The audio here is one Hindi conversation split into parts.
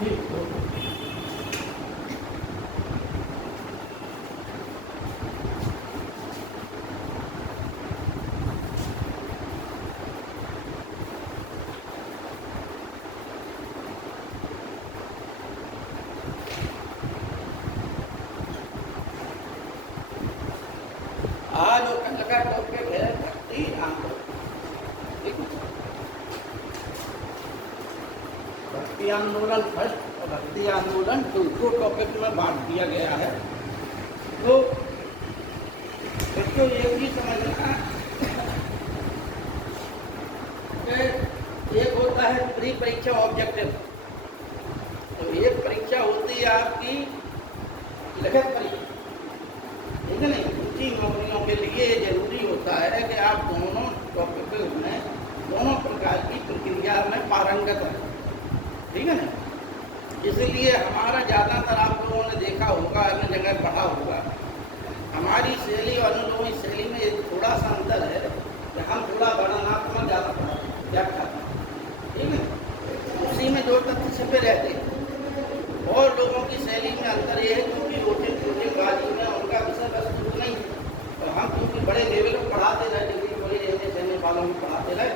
ठीक है। आज और कल का टॉपिक है भक्ति आंदोलन। ठीक है? भक्ति आंदोलन फर्स्ट और भक्ति आंदोलन दो टॉपिक में बांट दिया गया है। तो बच्चों ये भी समझना कि एक होता है प्री परीक्षा ऑब्जेक्टिव। तो एक परीक्षा होती है आपकी लिखित परीक्षा, ठीक है नहीं? ऊंची नौकरियों के लिए जरूरी होता है कि आप दोनों टॉपिक में दोनों प्रकार की प्रक्रिया में पारंगत है, ठीक है ना? इसलिए हमारा ज़्यादातर आप लोगों ने देखा होगा, अन्य जगह पढ़ा होगा, हमारी शैली और अनुलोमी शैली में थोड़ा सा अंतर है कि हम थोड़ा वर्णनात्मक ज़्यादा पढ़ाते हैं, व्याख्या, ठीक है? उसी में जो तथ्य छिपे रहते हैं। और लोगों की शैली में अंतर ये है क्योंकि रोटिंग बाजी में उनका विषय वस्तु नहीं, और हम क्योंकि बड़े लेवल पर पढ़ाते रहे, डिग्री बड़े रहने सैन्य वालों में पढ़ाते रहे,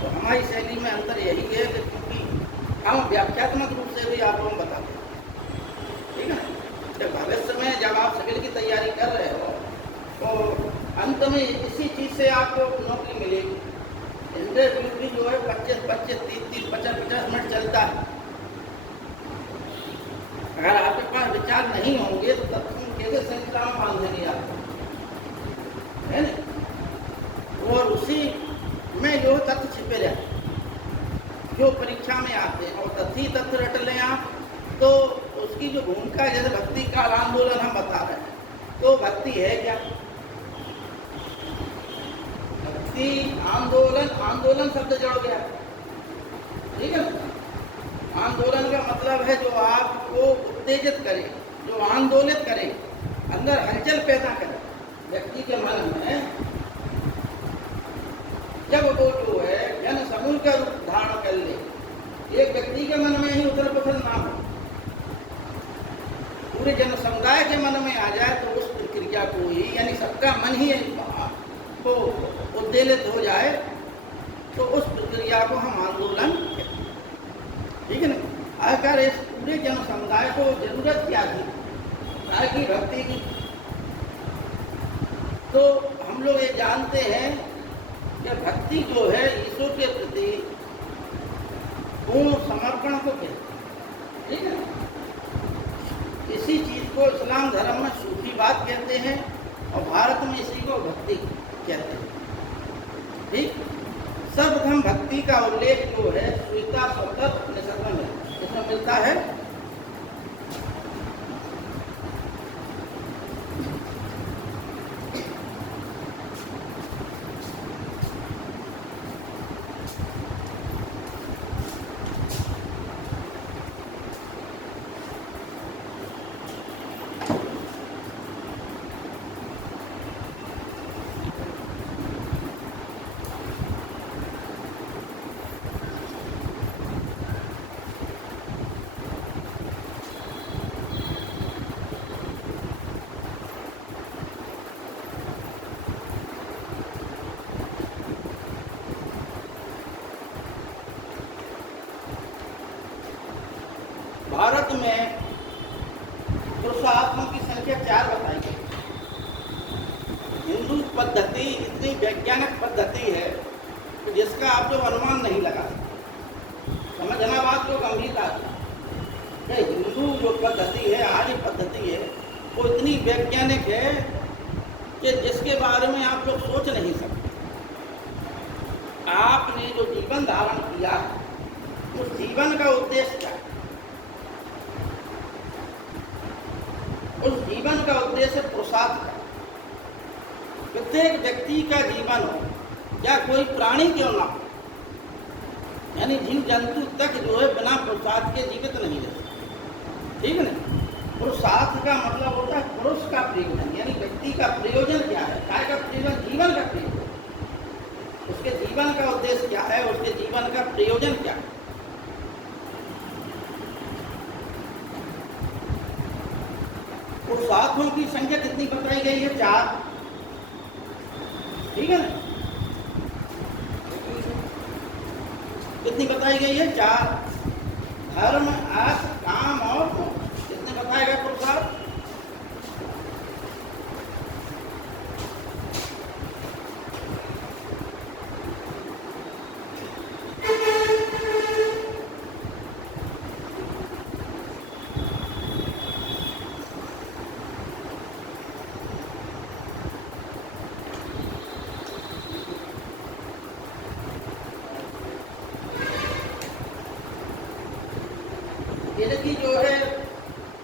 तो हमारी शैली में अंतर यही है कि क्योंकि हम व्याख्यात्मक रूप से भी आप लोगों को बताते हैं, ठीक है? जब भविष्य में जब आप सिविल की तैयारी कर रहे हो तो अंत में इसी चीज़ से आपको नौकरी मिलेगी। इंटरव्यू भी जो है 25-25, 30-30, 50-50 मिनट चलता है। अगर आपके पास विचार नहीं होंगे तो तब तुम कैसे संहिता में बांधेंगे आप, है ना? और उसी में जो तथ्य छिपे रहते जो परीक्षा में आते हैं, और तथ्य रट लें आप तो उसकी जो भूमिका, जैसे भक्ति काल आंदोलन हम बता रहे हैं, तो भक्ति है क्या? भक्ति आंदोलन शब्द जोड़ गया, ठीक है ना? आंदोलन का मतलब है जो आपको उत्तेजित करे, जो आंदोलित करे, अंदर हलचल पैदा करे व्यक्ति के मन में। जब वो जो है जन समूह का रूप धारण कर ले, एक व्यक्ति के मन में ही उथल पुथल ना हो, पूरे जन समुदाय के मन में आ जाए, तो उस प्रक्रिया को ही, यानी सबका मन ही तो उद्वेलित हो जाए, तो उस प्रक्रिया को हम आंदोलन, ठीक है ना? आखिर इस पूरे जन समुदाय को जरूरत क्या थी ताकि भक्ति की? तो हम लोग ये जानते हैं कि भक्ति जो है ईश्वर के प्रति पूर्ण समर्पण को कहते हैं, ठीक है? इसी चीज को इस्लाम धर्म में सूफीवाद कहते हैं और भारत में इसी को भक्ति कहते हैं, ठीक? सर्वप्रथम भक्ति का उल्लेख जो है श्वेता उपनिषद में इसमें मिलता है। भारत में पुरुषात्मा की संख्या 4 बताई गई। हिंदू पद्धति इतनी वैज्ञानिक पद्धति है कि जिसका आप लोग अनुमान नहीं लगा सकते। समझना बात को गंभीरता से। हिंदू जो पद्धति है, आर्य पद्धति है, वो इतनी वैज्ञानिक है कि जिसके बारे में आप लोग सोच नहीं सकते। आपने जो जीवन धारण किया, उस जीवन का उद्देश्य क्या है? उस जीवन का उद्देश्य पुरुषार्थ है। प्रत्येक व्यक्ति का जीवन हो या कोई प्राणी क्यों ना हो, यानी जीव जंतु तक जो है बिना पुरुषार्थ के जीवित नहीं रह सकते, ठीक है ना? पुरुषार्थ का मतलब होता है पुरुष का प्रयोजन, यानी व्यक्ति का प्रयोजन क्या है, काय का प्रयोजन, जीवन का प्रयोजन। उसके जीवन का उद्देश्य क्या है, उसके जीवन का प्रयोजन क्या है? हाथों की संख्या कितनी बताई गई है? 4। ठीक है ना? कितनी बताई गई है? 4। धर्म, अर्थ, काम और मोक्ष। कितने बताए गए पुरुषार्थ? इनकी जो है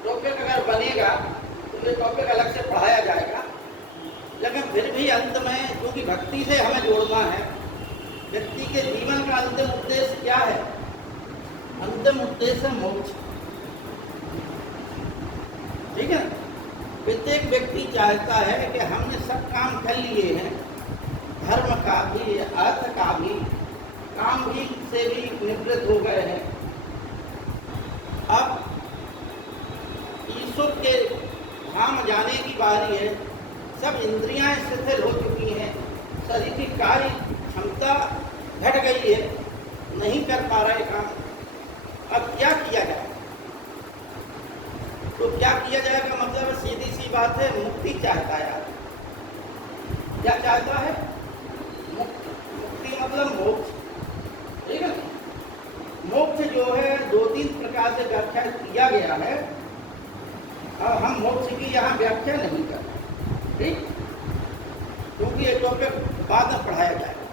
टॉपिक अगर बनेगा तो ये टॉपिक अलग से पढ़ाया जाएगा, लेकिन फिर भी अंत में क्योंकि भक्ति से हमें जोड़ना है, व्यक्ति के जीवन का अंतिम उद्देश्य क्या है? अंतिम उद्देश्य है मोक्ष। ठीक है? प्रत्येक व्यक्ति चाहता है कि हमने सब काम कर लिए हैं, धर्म का भी, अर्थ का भी, काम भी से भी निवृत्त हो गए हैं। अब ईश्वर के धाम जाने की बारी है। सब इंद्रियां शिथिल हो चुकी हैं, शरीर की कार्य क्षमता घट गई है, नहीं कर पा रहे काम। अब क्या किया जाए? तो क्या किया जाएगा? मतलब सीधी सी बात है, मुक्ति चाहता है आदमी। क्या चाहता है? मुक्ति मतलब मोक्ष। ठीक है? मोक्ष जो है 2-3 प्रकार से व्याख्या किया गया है। अब हम मोक्ष की यहाँ व्याख्या नहीं कर रहे, ठीक? क्योंकि ये टॉपिक बाद में पढ़ाया जाएगा।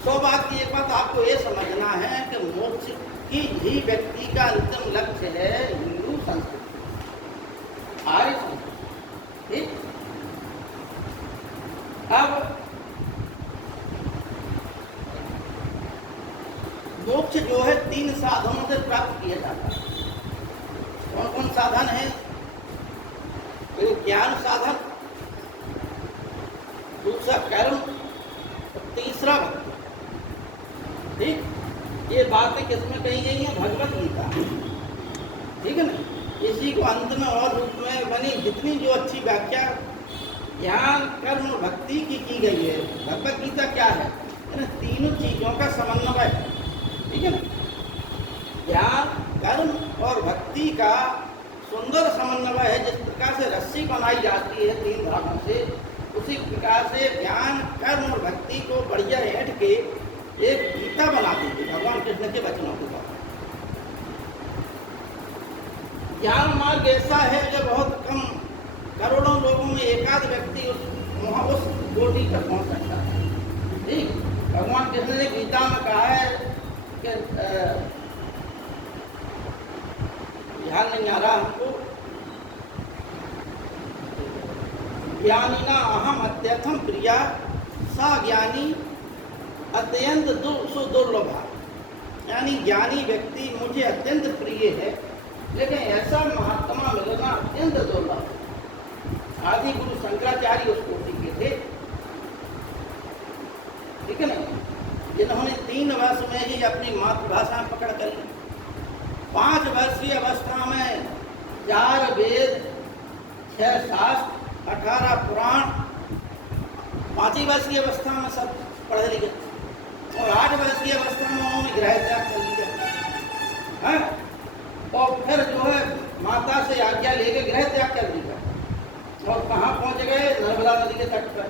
100 बात की एक बात आपको ये समझना है कि मोक्ष की ही व्यक्ति का अंतिम लक्ष्य है हिंदू संस्कृति, आर्य संस्कृति। ठीक? अब मोक्ष जो है 3 साधनों से प्राप्त किया जाता है। कौन कौन साधन है? एक ज्ञान साधन, दूसरा कर्म और तीसरा भक्ति। ठीक? ये बातें किसमें कही गई हैं? भगवत गीता। ठीक है ना? इसी को अंत में और रूप में बनी जितनी जो अच्छी व्याख्या ज्ञान, कर्म और भक्ति की गई है। भगवत गीता क्या है? इन तीनों चीजों का समन्वय। ठीक है ना? ज्ञान, कर्म और भक्ति का सुंदर समन्वय है। जिस प्रकार से रस्सी बनाई जाती है 3 धागों से, उसी प्रकार से ज्ञान, कर्म और भक्ति को बढ़िया ऐंठ के एक गीता बना दीजिए भगवान कृष्ण के वचनों के साथ। ज्ञान मार्ग ऐसा है जो बहुत कम, करोड़ों लोगों में एकाध व्यक्ति उस कोटि तक पहुंच सकता है। ठीक? भगवान कृष्ण ने गीता में कहा है कि ध्यान नहीं आ रहा हमको, ज्ञानिना अहम अत्यर्थम प्रिया सा ज्ञानी अत्यंत सुदुर्लभा। यानी ज्ञानी व्यक्ति मुझे अत्यंत प्रिय है, लेकिन ऐसा महात्मा मिलना अत्यंत दुर्लभ। आदि गुरु शंकराचार्य उस कोटि के थे। ठीक है ना? जिन्होंने 3 वर्ष में ही अपनी मातृभाषा पकड़ कर ली। 5 वर्षीय अवस्था में 4 वेद, 6 शास्त्र, 18 पुराण, 5 वर्षीय अवस्था में सब पढ़ लिए और 8 वर्षीय अवस्था में उन्होंने गृह त्याग कर लिया है। और फिर जो है माता से आज्ञा लेके गृह त्याग कर दिया और कहाँ पहुँच गए? नर्मदा नदी के तट पर।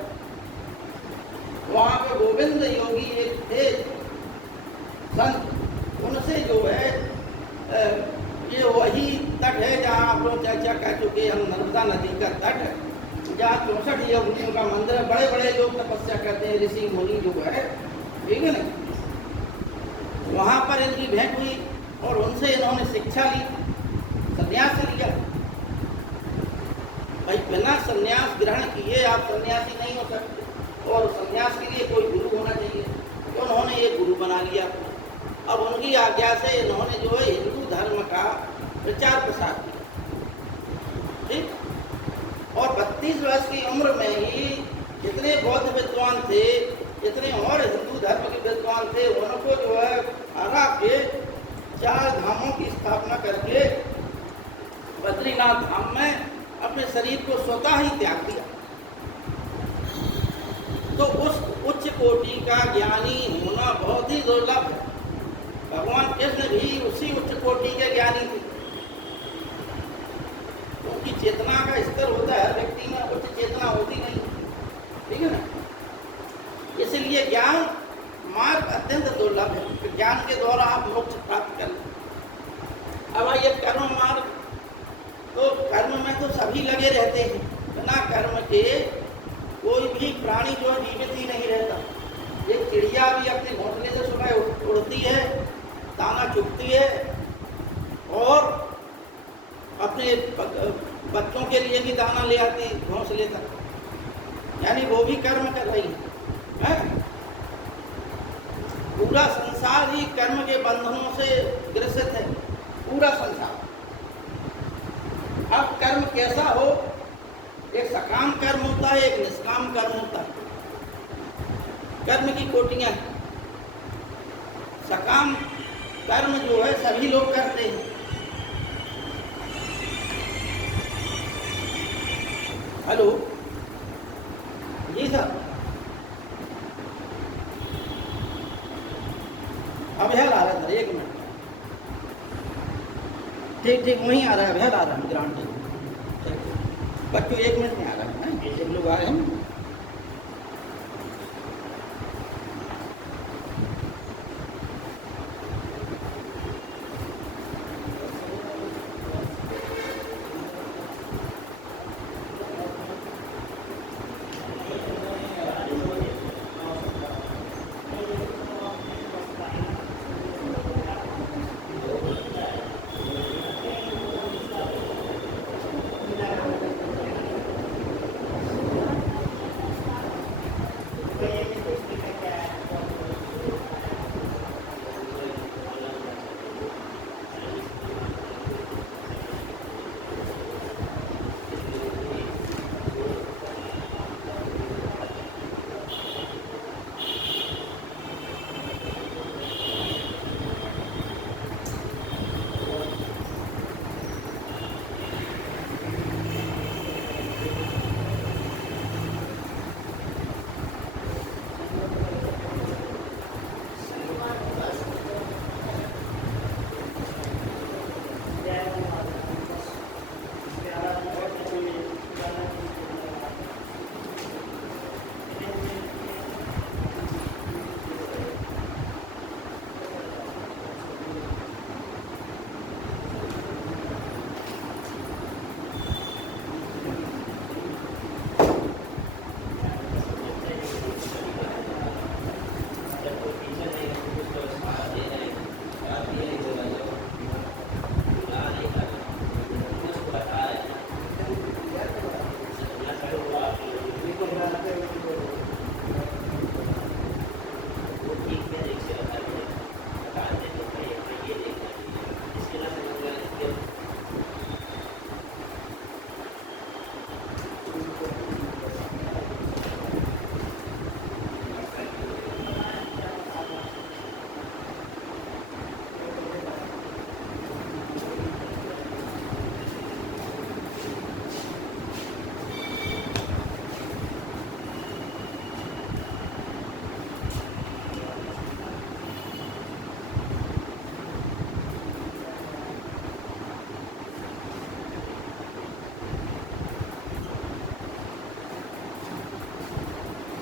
वहाँ पे गोविंद योगी एक थे संत, उनसे जो है ये वही तट है जहाँ आप लोग चर्चा कर चुके हम, नर्मदा नदी का तट है, जहाँ 64 योगियों का मंदिर है। बड़े बड़े लोग तपस्या करते हैं, ऋषि मुनि जो है। ठीक है ना? वहाँ पर इनकी भेंट हुई और उनसे इन्होंने शिक्षा ली, संन्यास लिया। भाई बिना संन्यास ग्रहण किए आप सन्यासी नहीं हो सकते, और संन्यास के लिए कोई गुरु होना चाहिए। तो उन्होंने ये गुरु बना लिया। अब उनकी आज्ञा से इन्होंने जो है हिंदू धर्म का प्रचार प्रसार किया। ठीक? और 32 वर्ष की उम्र में ही जितने बौद्ध विद्वान थे, जितने और हिंदू धर्म के विद्वान थे, उनको जो है हरा के 4 धामों की स्थापना करके बद्रीनाथ धाम में अपने शरीर को स्वतः ही त्याग दिया। तो उस उच्च कोटि का ज्ञानी होना बहुत ही दुर्लभ है। भगवान कृष्ण भी उसी उच्च कोटि के ज्ञानी थे। उनकी चेतना का स्तर होता है, व्यक्ति में उच्च चेतना होती नहीं, ठीक है ना। इसलिए ज्ञान मार्ग अत्यंत दुर्लभ है। ज्ञान के द्वारा आप मोक्ष प्राप्त कर लें। अब आइए कर्म मार्ग, तो कर्म में तो सभी लगे रहते हैं। बिना कर्म के कोई भी प्राणी जो जीवित ही नहीं रहता। एक चिड़िया भी अपने घोंसले से सुबह उड़ती है, दाना चुगती है और अपने बच्चों के लिए भी दाना ले आती है घोंसले तक, यानी वो भी कर्म कर रही है। पूरा संसार ही कर्म के बंधनों से ग्रसित है, पूरा संसार। अब कर्म कैसा हो, एक सकाम कर्म होता है, एक निष्काम कर्म होता है। कर्म की कोटियां हैं। सकाम कर्म जो है सभी लोग करते हैं। हेलो जी सर, अभ्याल आ रहा था, एक मिनट। ठीक ठीक वहीं आ रहा है, अभ्याल आ रहा है ग्राउंड पे। बच्चों 1 मिनट में आ रहा है, एक लोग आ रहे हैं।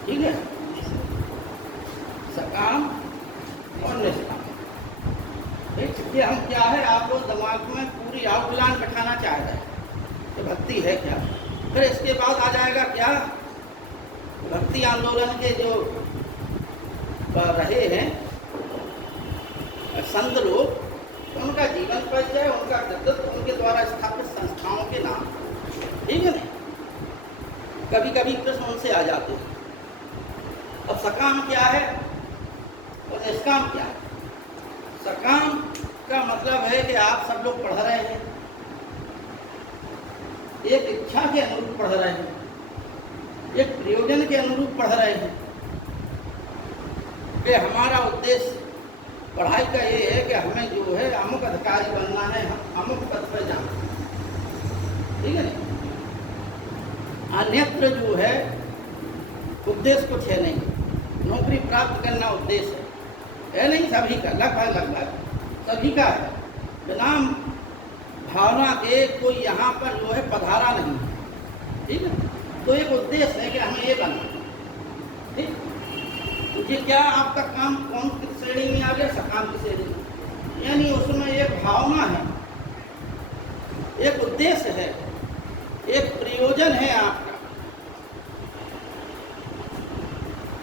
ठीक है, सकाम और निष्काम। ये हम क्या है, आप लोग दिमाग में पूरी आउटलाइन बैठाना चाह रहे हैं कि भक्ति है क्या। फिर इसके बाद आ जाएगा क्या, भक्ति आंदोलन के जो रहे हैं संत लोग, तो उनका जीवन परिचय, उनका कृतित्व, उनके द्वारा स्थापित संस्थाओं के नाम, ठीक है ना। कभी कभी प्रश्न उनसे आ जाते हैं। अब सकाम क्या है और निष्काम क्या है। सकाम का मतलब है कि आप सब लोग पढ़ रहे हैं, एक इच्छा के अनुरूप पढ़ रहे हैं, एक प्रयोजन के अनुरूप पढ़ रहे हैं कि हमारा उद्देश्य पढ़ाई का ये है कि हमें जो है अमुक अधिकारी बनना है, हम अमुक पद पर जाना। ठीक है ना। अन्यत्र जो है उद्देश्य कुछ है नहीं, नौकरी प्राप्त करना उद्देश्य है नहीं सभी का, लगभग सभी का है। बिना भावना के कोई यहाँ पर जो है पधारा नहीं है, ठीक है। तो एक उद्देश्य है कि हमें ये बनना, ठीक। ये क्या आपका काम कौन की श्रेणी में आ गया? सकाम की श्रेणी में, यानी उसमें एक भावना है, एक उद्देश्य है, एक प्रयोजन है आपका,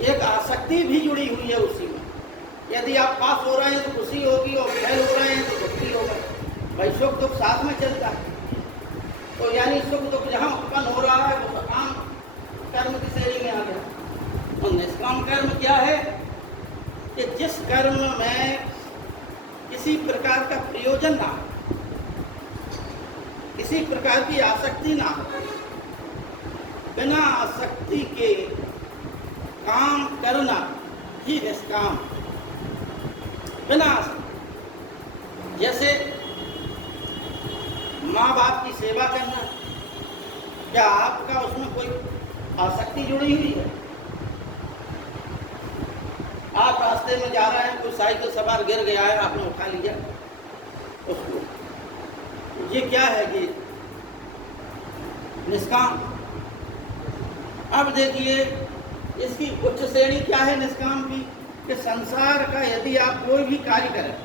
एक आसक्ति भी जुड़ी हुई है उसी में। यदि आप पास हो रहे हैं तो खुशी होगी और फेल हो रहे हैं तो दुखी होगा। भाई सुख दुख साथ में चलता है, तो यानी सुख दुख जहाँ उत्पन्न हो रहा है वो सकाम कर्म की श्रेणी में आ गया। और निष्काम कर्म क्या है? कि जिस कर्म में किसी प्रकार का प्रयोजन ना हो, किसी प्रकार की आसक्ति ना हो, बिना आसक्ति के काम करना ही निष्काम। बिना जैसे माँ बाप की सेवा करना, क्या आपका उसमें कोई आसक्ति जुड़ी हुई है? आप रास्ते में जा रहे हैं, कोई साइकिल सवार गिर गया है, आपने उठा लिया उसको, ये क्या है कि निष्काम। अब देखिए इसकी उच्च श्रेणी क्या है निष्काम की? कि संसार का यदि आप कोई भी कार्य करें,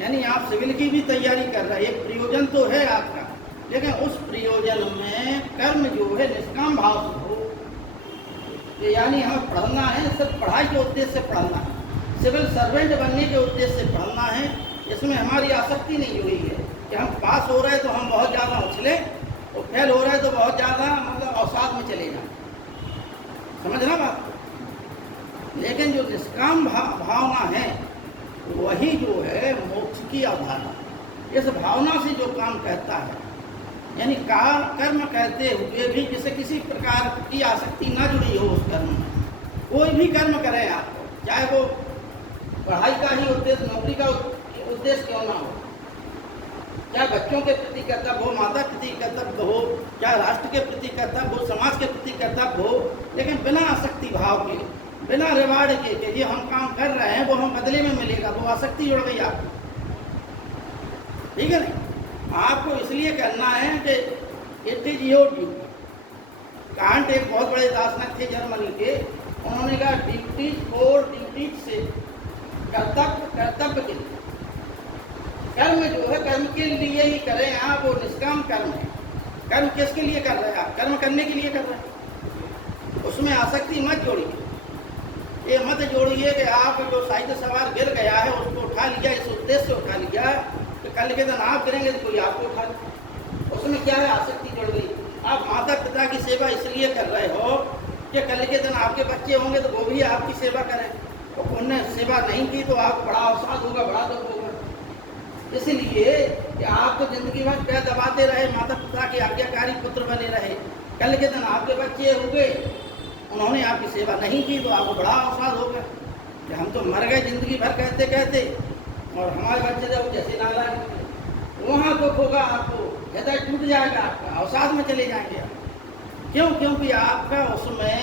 यानी आप सिविल की भी तैयारी कर रहे हैं, एक प्रयोजन तो है आपका, लेकिन उस प्रयोजन में कर्म जो है निष्काम भाव से हो। यानी हमें पढ़ना है, सिर्फ पढ़ाई के उद्देश्य से पढ़ना है, सिविल सर्वेंट बनने के उद्देश्य से पढ़ना है। इसमें हमारी आसक्ति नहीं जुड़ी है कि हम पास हो रहे हैं तो हम बहुत ज़्यादा उछले, और फेल हो रहे हैं तो बहुत ज़्यादा मतलब अवसाद में चले जाएं। समझना बात? लेकिन जो निष्काम भावना है वही जो है मोक्ष की अवधारणा। इस भावना से जो काम कहता है, यानी कर्म कहते हुए भी जिसे किसी प्रकार की आसक्ति ना जुड़ी हो उस कर्म में, कोई भी कर्म करें आप, चाहे वो पढ़ाई का ही उद्देश्य, नौकरी का उद्देश्य क्यों ना हो, चाहे बच्चों के प्रति कर्तव्य हो, माता प्रति कर्तव्य हो, चाहे राष्ट्र के प्रति कर्तव्य हो, समाज के प्रति कर्तव्य हो, लेकिन बिना आसक्ति भाव के, बिना रिवार्ड के कि ये हम काम कर रहे हैं वो हम बदले में मिलेगा, तो आसक्ति जुड़ गई आपको, ठीक है नहीं। आपको इसलिए करना है कि it is your duty. Can't एक बहुत बड़े दार्शनिक थे जर्मनी के, उन्होंने कहा ड्यूटीज फॉर ड्यूटीज से, कर्तव्य के लिए, कर्म जो है कर्म के लिए ही करें आप, वो निष्काम कर्म है। कर्म किसके लिए कर रहे हैं आप? कर्म करने के लिए कर रहे हैं, उसमें आसक्ति मत जोड़िए। ये मत जोड़िए कि आप जो साइकिल सवार गिर गया है उसको उठा लिया, इस उद्देश्य से उठा लिया कि कल के दिन आप गिरेंगे तो कोई आपको उठा ले। उसमें क्या है? आसक्ति जुड़ गई। आप माता पिता की सेवा इसलिए कर रहे हो कि कल के दिन आपके बच्चे होंगे तो वो भी आपकी सेवा करें, और उन्होंने सेवा नहीं की तो आपको बड़ा अवसाद होगा, बड़ा दुख होगा। इसलिए कि आप तो जिंदगी भर पैर दबाते रहे, माता पिता के आज्ञाकारी पुत्र बने रहे, कल के दिन आपके बच्चे होंगे, उन्होंने आपकी सेवा नहीं की तो आपको बड़ा अवसाद होगा कि हम तो मर गए जिंदगी भर कहते कहते, और हमारे बच्चे जब जैसे नारायण, वहाँ दुख होगा, आपको हृदय टूट जाएगा, आपका अवसाद में चले जाएंगे आप। क्यों? क्योंकि आपका उसमें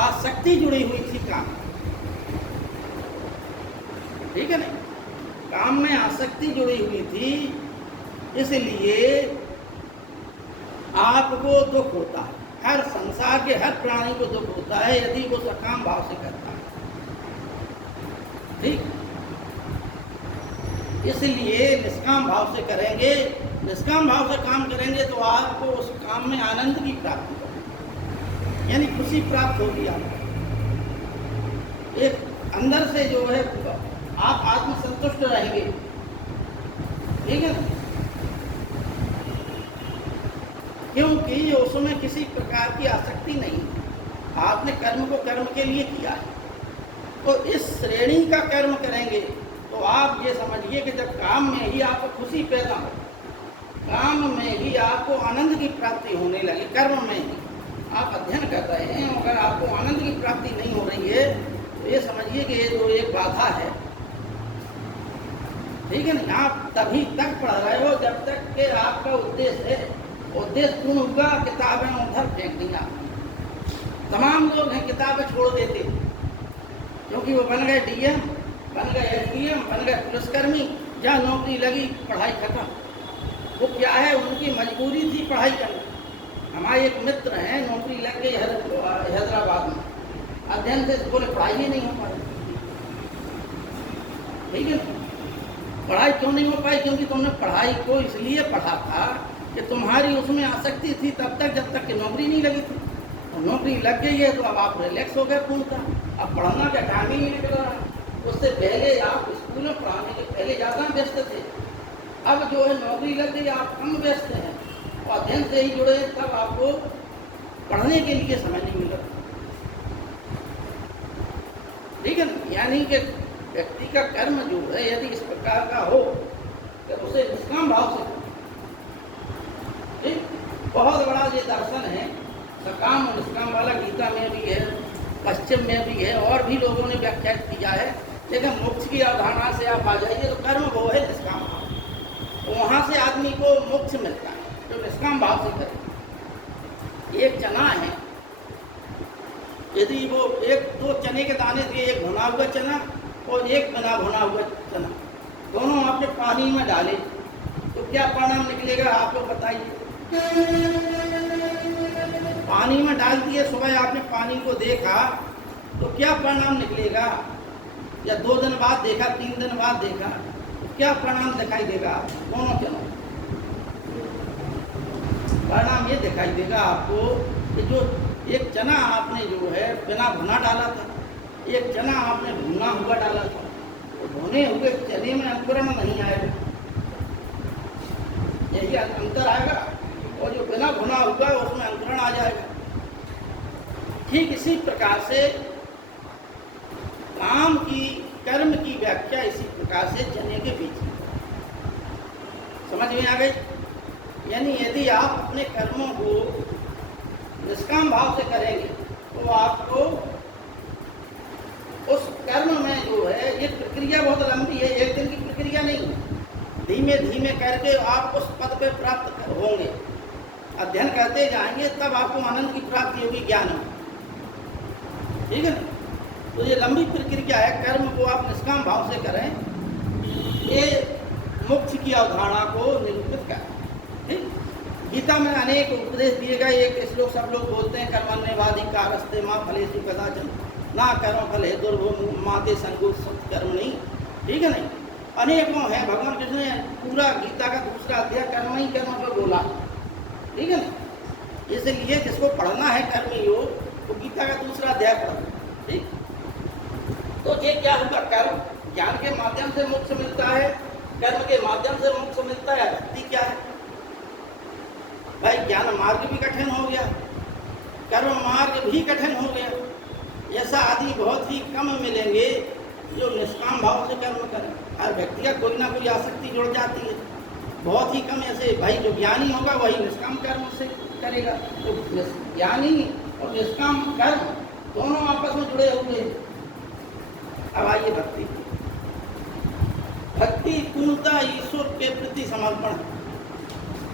आसक्ति जुड़ी हुई थी काम, ठीक है नहीं, काम में आसक्ति जुड़ी हुई थी, इसलिए आपको दुख होता है। हर संसार के हर प्राणी को दुख होता है यदि वो सकाम भाव से करता है, ठीक। इसलिए निष्काम भाव से करेंगे, निष्काम भाव से काम करेंगे तो आपको उस काम में आनंद की प्राप्ति होगी, यानी खुशी प्राप्त होगी आपको। एक अंदर से जो है आप आत्मसंतुष्ट रहेंगे, ठीक है ना, क्योंकि उसमें किसी प्रकार की आसक्ति नहीं, आपने कर्म को कर्म के लिए किया है। तो इस श्रेणी का कर्म करेंगे तो आप ये समझिए कि जब काम में ही आपको खुशी पैदा हो, काम में ही आपको आनंद की प्राप्ति होने लगी, कर्म में ही आप अध्ययन कर रहे हैं, अगर आपको आनंद की प्राप्ति नहीं हो रही है तो ये समझिए कि ये जो एक बाधा है, ठीक है ना। आप तभी तक पढ़ रहे हो जब तक कि आपका उद्देश्य है उद्देश्य पूर्ण हुआ, किताबें उधर फेंक दी आपने। तमाम लोग हैं किताबें छोड़ देते क्योंकि वो बन गए डीएम, बन गए एसडीएम, बन गए पुलिसकर्मी, जहाँ नौकरी लगी पढ़ाई खत्म। वो क्या है, उनकी मजबूरी थी पढ़ाई करनी। हमारे एक मित्र हैं, नौकरी लग गई हैदराबाद में, अध्ययन से बोले पढ़ाई ही नहीं हो पाई। ठीक है, पढ़ाई क्यों नहीं हो पाई? क्योंकि तुमने पढ़ाई को इसलिए पढ़ा था कि तुम्हारी उसमें आसक्ति थी तब तक जब तक कि नौकरी नहीं लगी थी। और नौकरी लग गई है तो अब आप रिलैक्स हो गए पूर्णतः। अब पढ़ना का टाइम ही नहीं निकल रहा है। उससे पहले आप स्कूल में पढ़ाने के पहले ज़्यादा व्यस्त थे, अब जो है नौकरी लग गई आप कम व्यस्त हैं और अध्ययन से ही जुड़े, तब आपको पढ़ने के लिए समय नहीं मिला। ठीक है, यानी कि व्यक्ति का कर्म जो है यदि इस प्रकार का हो तो उसे निष्काम भाव से, ठीक, बहुत बड़ा ये दर्शन है सकाम और निष्काम वाला, गीता में भी है, पश्चिम में भी है, और भी लोगों ने व्याख्या किया है। लेकिन मोक्ष की अवधारणा से आप आ जाइए तो कर्म वो है निष्काम भाव, तो वहाँ से आदमी को मोक्ष मिलता है जो निष्काम भाव से करे। एक चना है, यदि वो एक दो चने के दाने दिए, एक भुना हुआ चना और एक बिना भुना हुआ चना, दोनों आपने पानी में डाले तो क्या परिणाम निकलेगा आप लोग बताइए? पानी में डाल दिए, सुबह आपने पानी को देखा तो क्या परिणाम निकलेगा? या 2 दिन बाद देखा, 3 दिन बाद देखा, तो क्या परिणाम दिखाई देगा? दोनों चनों परिणाम ये दिखाई देगा आपको कि जो एक चना आपने जो है बिना भुना डाला था, एक चना आपने भुना हुआ डाला था, तो भुने हुए चने में अंकुरण नहीं आएगा, यही अंतर आएगा, और जो बिना भुना हुआ उसमें अंकुरण आ जाएगा। ठीक इसी प्रकार से काम की, कर्म की व्याख्या इसी प्रकार से चने के बीच समझ में आ गई। यानी यदि आप अपने कर्मों को निष्काम भाव से करेंगे तो आपको उस कर्म में जो है, ये प्रक्रिया बहुत लंबी है, एक दिन की प्रक्रिया नहीं है, धीमे धीमे करके आप उस पद पे प्राप्त होंगे। अध्ययन करते जाएंगे तब आपको आनंद की प्राप्ति होगी, ज्ञान में। ठीक है ना? तो ये लंबी प्रक्रिया है, कर्म को आप निष्काम भाव से करें, ये मोक्ष की अवधारणा को निरूपित करें। ठीक, गीता में अनेक उपदेश दिए गए। एक श्लोक सब लोग बोलते हैं, कर्मण्येवाधिकारस्ते मा फलेषु कदाचन ना कर्म फले दुर्भोग माते संगो कर्म नहीं। ठीक है नहीं, अनेकों हैं। भगवान कृष्ण ने पूरा गीता का दूसरा अध्याय कर्म ही कर्म पर बोला। ठीक है ना, इसलिए जिसको पढ़ना है कर्म योग, तो गीता का दूसरा अध्याय पढ़ना। ठीक, तो ये क्या हुआ? कर्म ज्ञान के माध्यम से मोक्ष मिलता है, कर्म के माध्यम से मोक्ष मिलता है। भक्ति क्या है भाई? ज्ञान मार्ग भी कठिन हो गया, कर्म मार्ग भी कठिन हो गया। ऐसा आदि बहुत ही कम मिलेंगे जो निष्काम भाव से कर्म करें। हर व्यक्ति का कोई ना कोई आसक्ति जुड़ जाती है, बहुत ही कम ऐसे। भाई जो ज्ञानी होगा वही निष्काम कर्म से करेगा। तो ज्ञानी और निष्काम कर्म दोनों आपस में जुड़े हुए हैं। अब आइए भक्ति। भक्ति पूर्णतः ईश्वर के प्रति समर्पण।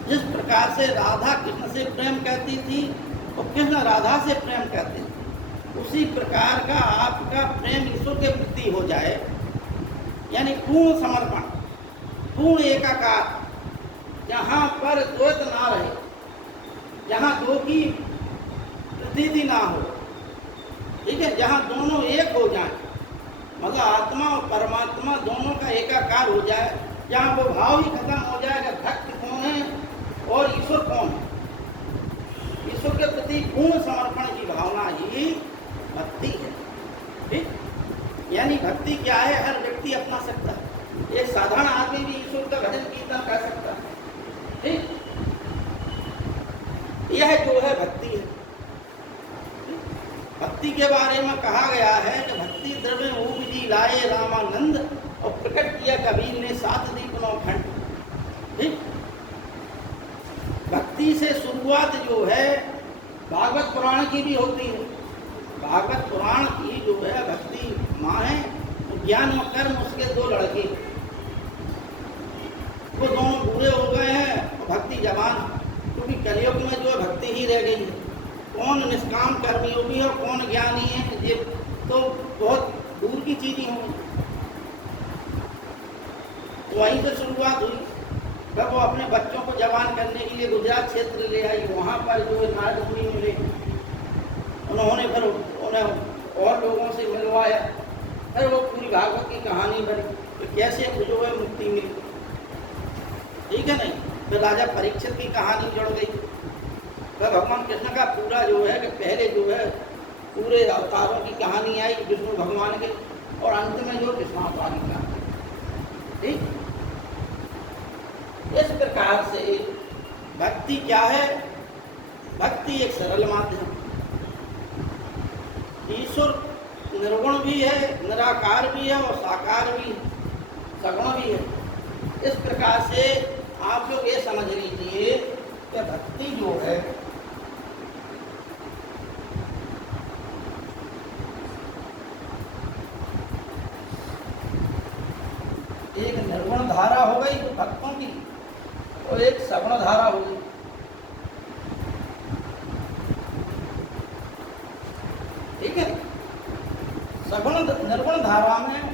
जिस प्रकार से राधा कृष्ण से प्रेम करती थी और कृष्ण राधा से प्रेम करते थे, उसी प्रकार का आपका प्रेम ईश्वर के प्रति हो जाए। यानी पूर्ण समर्पण, पूर्ण एकाकार, जहाँ पर द्वैत ना रहे, जहाँ दो की प्रतीति ना हो। ठीक है, जहाँ दोनों एक हो जाए, मतलब आत्मा और परमात्मा दोनों का एकाकार हो जाए, जहाँ वो भाव ही खत्म हो जाएगा भक्त कौन है और ईश्वर कौन है। ईश्वर के प्रति पूर्ण समर्पण की भावना ही भक्ति है। ठीक, यानी भक्ति क्या है? हर व्यक्ति अपना सकता है। एक साधारण आदमी भी ईश्वर का भजन कीर्तन कर सकता है। ठीक, यह जो है भक्ति है। भक्ति के बारे में कहा गया है कि भक्ति द्रव्य उपजी लाए रामानंद, और प्रकट किया कबीर ने 7 दीप 9 खंड। ठीक, भक्ति से शुरुआत जो है भागवत पुराण की भी होती है। भागवत पुराण की जो है भक्ति माँ है, तो ज्ञान और कर्म उसके 2 लड़के, वो दोनों बूढ़े हो गए हैं और भक्ति जवान। तो क्योंकि कलयुग में जो है भक्ति ही रह गई है। कौन निष्काम कर्मयोगी है और कौन ज्ञानी है, ये तो बहुत दूर की चीज़ ही होगी। वहीं से शुरुआत हुई। जब वो अपने बच्चों को जवान करने के लिए गुजरात क्षेत्र ले आई, वहाँ पर जो है नारद मुनि मिले, उन्होंने फिर उन्हें और लोगों से मिलवाया, फिर वो पूरी भागवत की कहानी बनी तो कैसे जो है मुक्ति मिली, ठीक है नहीं। फिर राजा परीक्षित की कहानी जुड़ गई। फिर भगवान कृष्ण का पूरा जो है कि पहले जो है पूरे अवतारों की कहानी आई विष्णु भगवान के, और अंत में जो कृष्णावतार की कहानी, ठीक। इस प्रकार से भक्ति क्या है? भक्ति एक सरल माध्यम। ईश्वर निर्गुण भी है, निराकार भी है और साकार भी है, सगुण भी है। इस प्रकार से आप लोग ये समझ लीजिए कि भक्ति जो है एक निर्गुण धारा हो गई भक्तों की और एक सगुण धारा हो गई। ठीक है, सगुण निर्गुण धारा में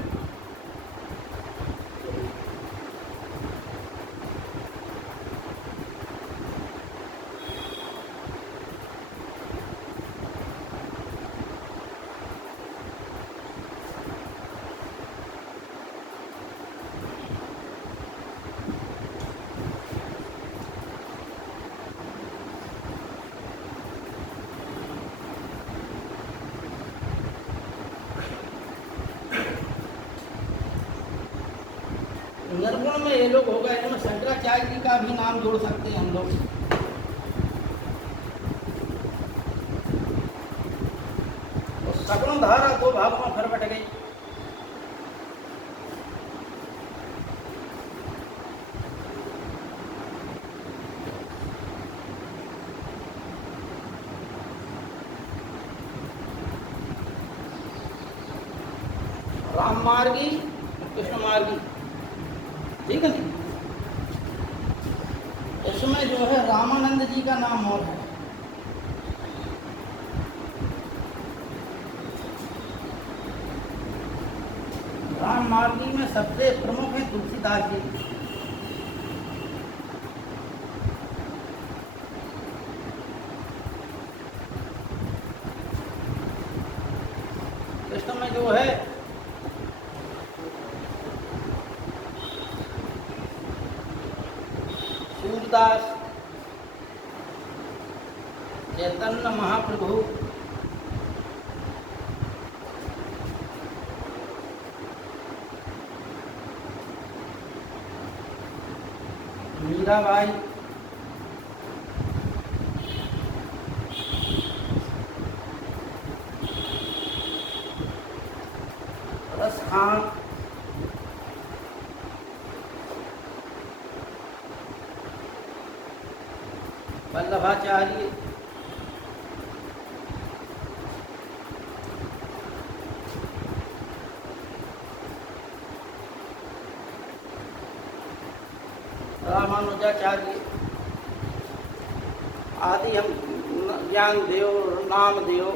निर्गुण में ये लोग हो गए, इनमें शंकराचार्य जी का भी नाम जोड़ सकते हैं हम लोग। तो सगुण धारा दो भागों में फिर बट गई। राम मार्गी, कृष्ण मार्गी, ठीक है जी। इसमें जो है रामानंद जी का नाम और है। राम मार्गी में सबसे प्रमुख है तुलसीदास जी। कृष्ण में जो है सूरदास, चैतन्य महाप्रभु, मीराबाई, रस खान, वल्लभाचार्य, रामानुजाचार्य आदि, हम ज्ञानदेव, नामदेव,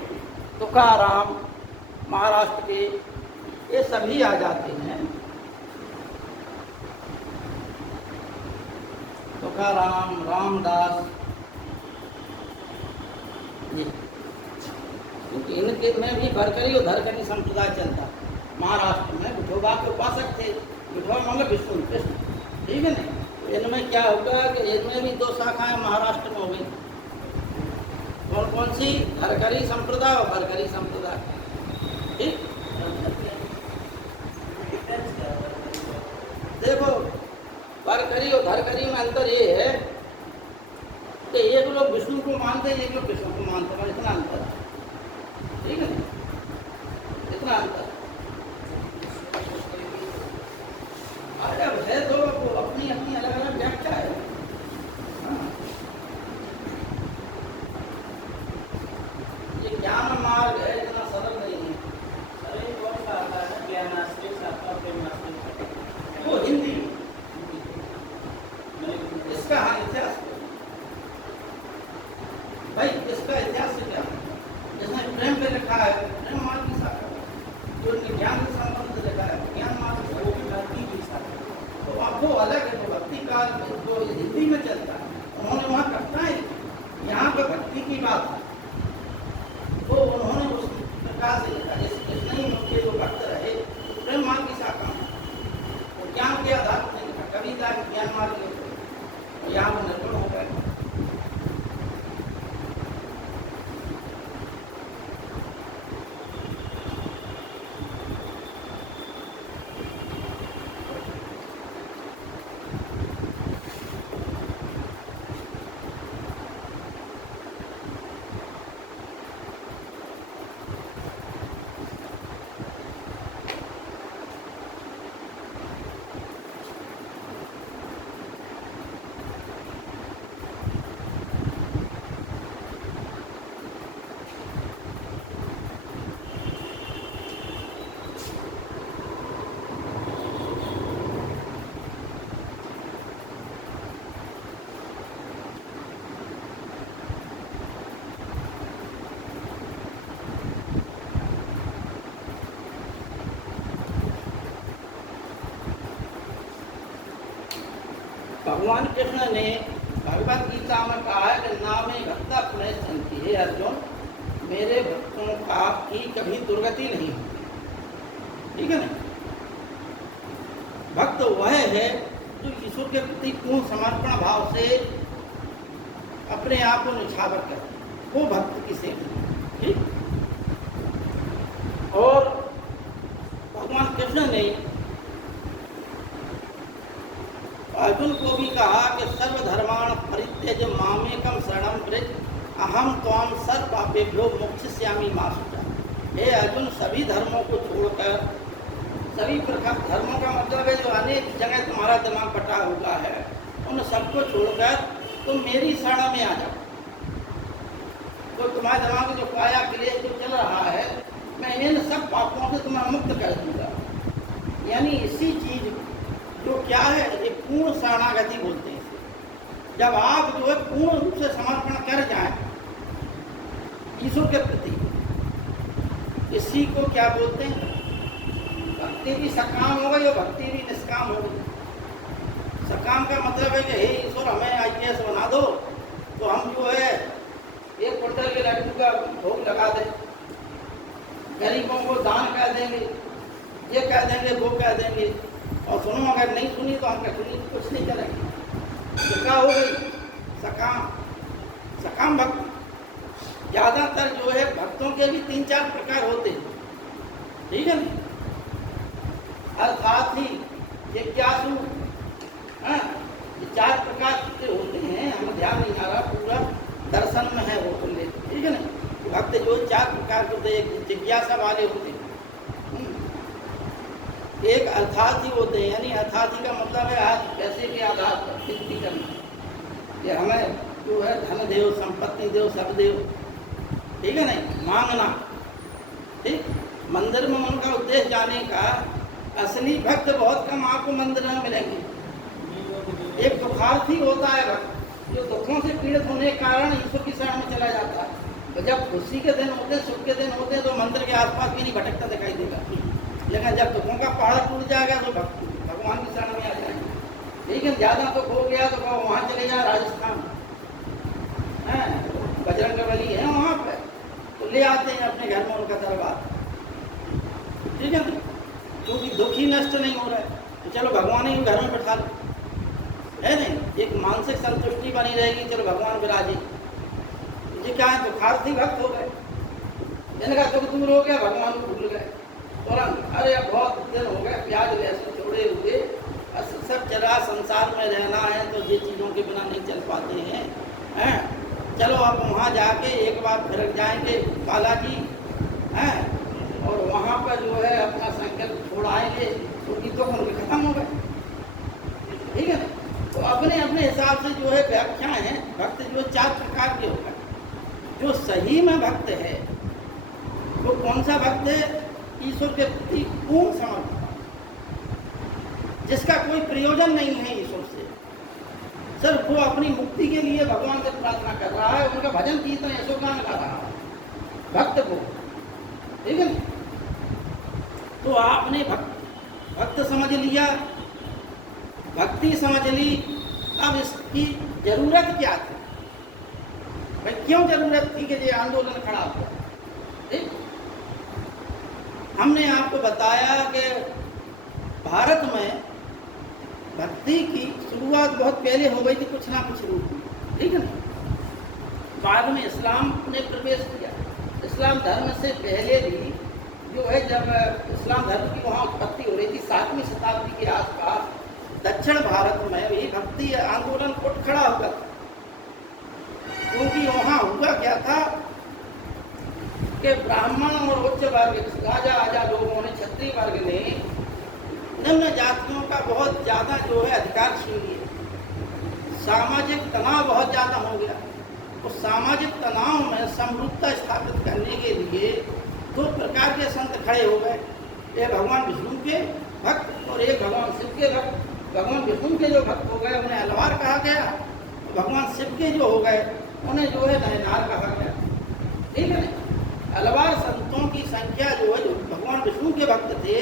तुकाराम महाराष्ट्र के, ये सभी आ जाते हैं। तुकाराम, रामदास, क्योंकि इनके में भी भरकरी और धरकरी संप्रदाय चलता। महाराष्ट्र में विठोबा के उपासक थे, विठोबा मतलब विष्णु कृष्ण, ठीक है ना। इनमें क्या होगा कि इनमें भी दो शाखाएं महाराष्ट्र में हो गई। कौन कौन सी? धरकरी संप्रदाय और भरकरी संप्रदाय, ठीक। देखो, भरकरी और धरकरी में अंतर ये है कि एक लोग विष्णु को मानते हैं, एक लोग कृष्ण को मानते हैं, इतना अंतर है, ठीक है, इतना अंतर। अरे है तो अपनी अपनी अलग अलग व्याख्या है। हाँ। ये ज्ञान मार्ग है, इतना सरल नहीं है। अरे कौन सा आता है ना, ज्ञानाश्रय शाखा और प्रेमाश्रय, वो हिंदी मैंने इसका हाँ इतिहास जाके ज्ञान मार्ग लेते, यहाँ वो निर्गुण हो गए। भगवान कृष्ण ने भगवत गीता में कहा है कि नाम भक्ता पुनः संति, हे अर्जुन मेरे भक्तों का की कभी दुर्गति नहीं होती। ठीक है ना? भक्त वह है जो ईश्वर के प्रति पूर्ण समर्पण भाव से अपने आप को निछावर करे, वो भक्त की सेवा। ठीक। और भगवान कृष्ण ने अर्जुन को भी कहा कि सर्वधर्माण परित्यज्य मामेकं शरणं व्रज अहम त्वां सर्व पापेभ्यो मोक्षयिष्यामि मा शुचा। हे अर्जुन, सभी धर्मों को छोड़कर, सभी प्रकार धर्मों का मतलब है जो अनेक जगह तुम्हारा दिमाग बटा हुआ है, उन सबको छोड़कर तुम मेरी शरण में आ जाओ। तो तुम्हारे दिमाग में जो काया क्लेश जो चल रहा है, मैं इन सब पापों से तुम्हें मुक्त कर दूंगा। यानी इसी चीज जो क्या है, ये पूर्ण शरणागति बोलते हैं इसे। जब आप जो है पूर्ण रूप से समर्पण कर जाएं ईश्वर के प्रति, इसी को क्या बोलते हैं? भक्ति भी सकाम हो गई और भक्ति भी निष्काम हो गई। सकाम का मतलब है कि हे ईश्वर हमें IAS बना दो, तो हम जो है एक क्विंटल के लड्डू का भोग लगा दें, गरीबों को दान कर देंगे, ये कह देंगे, वो कह देंगे, और सुनो अगर नहीं सुनी तो हम सुनी कुछ नहीं करेंगे। तो क्या हो गई? सकाम। सकाम भक्त। ज़्यादातर जो है भक्तों के भी 3-4 प्रकार होते हैं। ठीक है ना? अर्थात ही जिज्ञासु, ये 4 प्रकार के होते हैं। हमें ध्यान नहीं आ रहा, पूरा दर्शन में है वो तो लेते। ठीक है ना? भक्त जो 4 प्रकार के होते हैं। जिज्ञासा वाले होते हैं, एक अर्थार्थी होते हैं। यानी अर्थार्थी का मतलब है आज पैसे के आधार पर खेती करना, कि हमें जो है धन देव, संपत्ति देव, सब देव। ठीक है नहीं? मांगना। ठीक। मंदिर में उनका उद्देश्य जाने का। असली भक्त बहुत कम आपको मंदिर में मिलेंगे। एक दुखार्थी होता है भक्त, जो दुखों से पीड़ित होने के कारण ईश्वर की शरण में चला जाता है। तो जब खुशी के दिन होते हैं, सुख के दिन होते हैं, तो मंदिर के आसपास भी नहीं भटकता दिखाई देगा। लेकिन जब दुखों का पहाड़ टूट जाएगा तो भगवान की शरण में आ जाएंगे। लेकिन ज़्यादा दुख हो गया तो वहाँ चले जाए, राजस्थान है, बजरंगबली है वहाँ पे, तो ले आते हैं अपने घर में उनका दरबार। ठीक है ना? क्योंकि दुख ही नष्ट नहीं हो रहा है, तो चलो भगवान ही घर में बैठा लो, है नहीं? एक मानसिक संतुष्टि बनी रहेगी, चलो भगवान विराजे। ये क्या है? दुखार्थी भक्त हो गए, इनका दुख दूर हो गया, भगवान को भूल गए तुरंत। अरे अब बहुत दिन हो गए प्याज लहसुन छोड़े हुए, सब चला संसार में रहना है, तो ये चीज़ों के बिना नहीं चल पाते हैं। चलो अब वहाँ जाके एक बार फिर जाएंगे बालाजी, हैं, और वहाँ पर जो है अपना संकल्प छोड़ाएंगे, क्योंकि तो उनके खत्म हो गए। ठीक है ना? तो अपने अपने हिसाब से जो है व्याख्या है। भक्त जो 4 प्रकार के हो गए। जो सही में भक्त है वो कौन सा भक्त है? ईश्वर के प्रति पूर्ण समर्पण, जिसका कोई प्रयोजन नहीं है ईश्वर से, सिर्फ वो अपनी मुक्ति के लिए भगवान से प्रार्थना कर रहा है, उनका भजन कीर्तन यशोगान गा रहा है भक्त को। ठीक है? तो आपने भक्त समझ लिया, भक्ति समझ ली। अब इसकी जरूरत क्या थी? भाई क्यों जरूरत थी कि ये आंदोलन खड़ा हुआ? ठीक? हमने आपको बताया कि भारत में भक्ति की शुरुआत बहुत पहले हो गई थी, कुछ ना कुछ रूप में, ठीक है ना। बाद में इस्लाम ने प्रवेश किया। इस्लाम धर्म से पहले भी जो है, जब इस्लाम धर्म की वहाँ उत्पत्ति हो रही थी 7वीं शताब्दी के आसपास, दक्षिण भारत में भी भक्ति आंदोलन उठ खड़ा हुआ था। क्योंकि वहाँ हुआ क्या था कि ब्राह्मण और उच्च वर्ग, राजा आजा लोगों ने, क्षत्रिय वर्ग ने निम्न जातियों का बहुत ज़्यादा जो है अधिकार छीन लिया। सामाजिक तनाव बहुत ज़्यादा हो गया। उस सामाजिक तनाव में समरूपता स्थापित करने के लिए दो प्रकार के संत खड़े हो गए, एक भगवान विष्णु के भक्त और एक भगवान शिव के भक्त। भगवान विष्णु के जो भक्त हो गए उन्हें अलवार कहा गया, भगवान शिव के जो हो गए उन्हें जो है नयनार कहा गया, ठीक है ना। अलवार संतों की संख्या जो है, जो भगवान विष्णु के भक्त थे,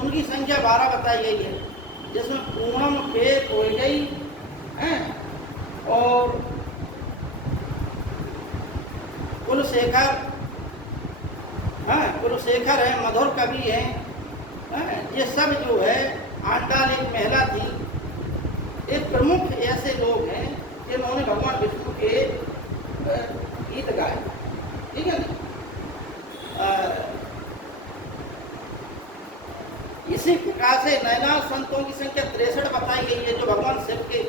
उनकी संख्या 12 बताई गई है, जिसमें पूनम पे कोयलई हैं और कुलशेखर, कुलशेखर है, मधुर कवि है, ये सब जो है। आंडाल एक महिला थी। एक प्रमुख ऐसे लोग हैं जिन्होंने भगवान विष्णु के गीत गाए, ठीक है ना। इसी प्रकार से नयनार संतों की संख्या 63 बताई गई है, जो भगवान शिव के,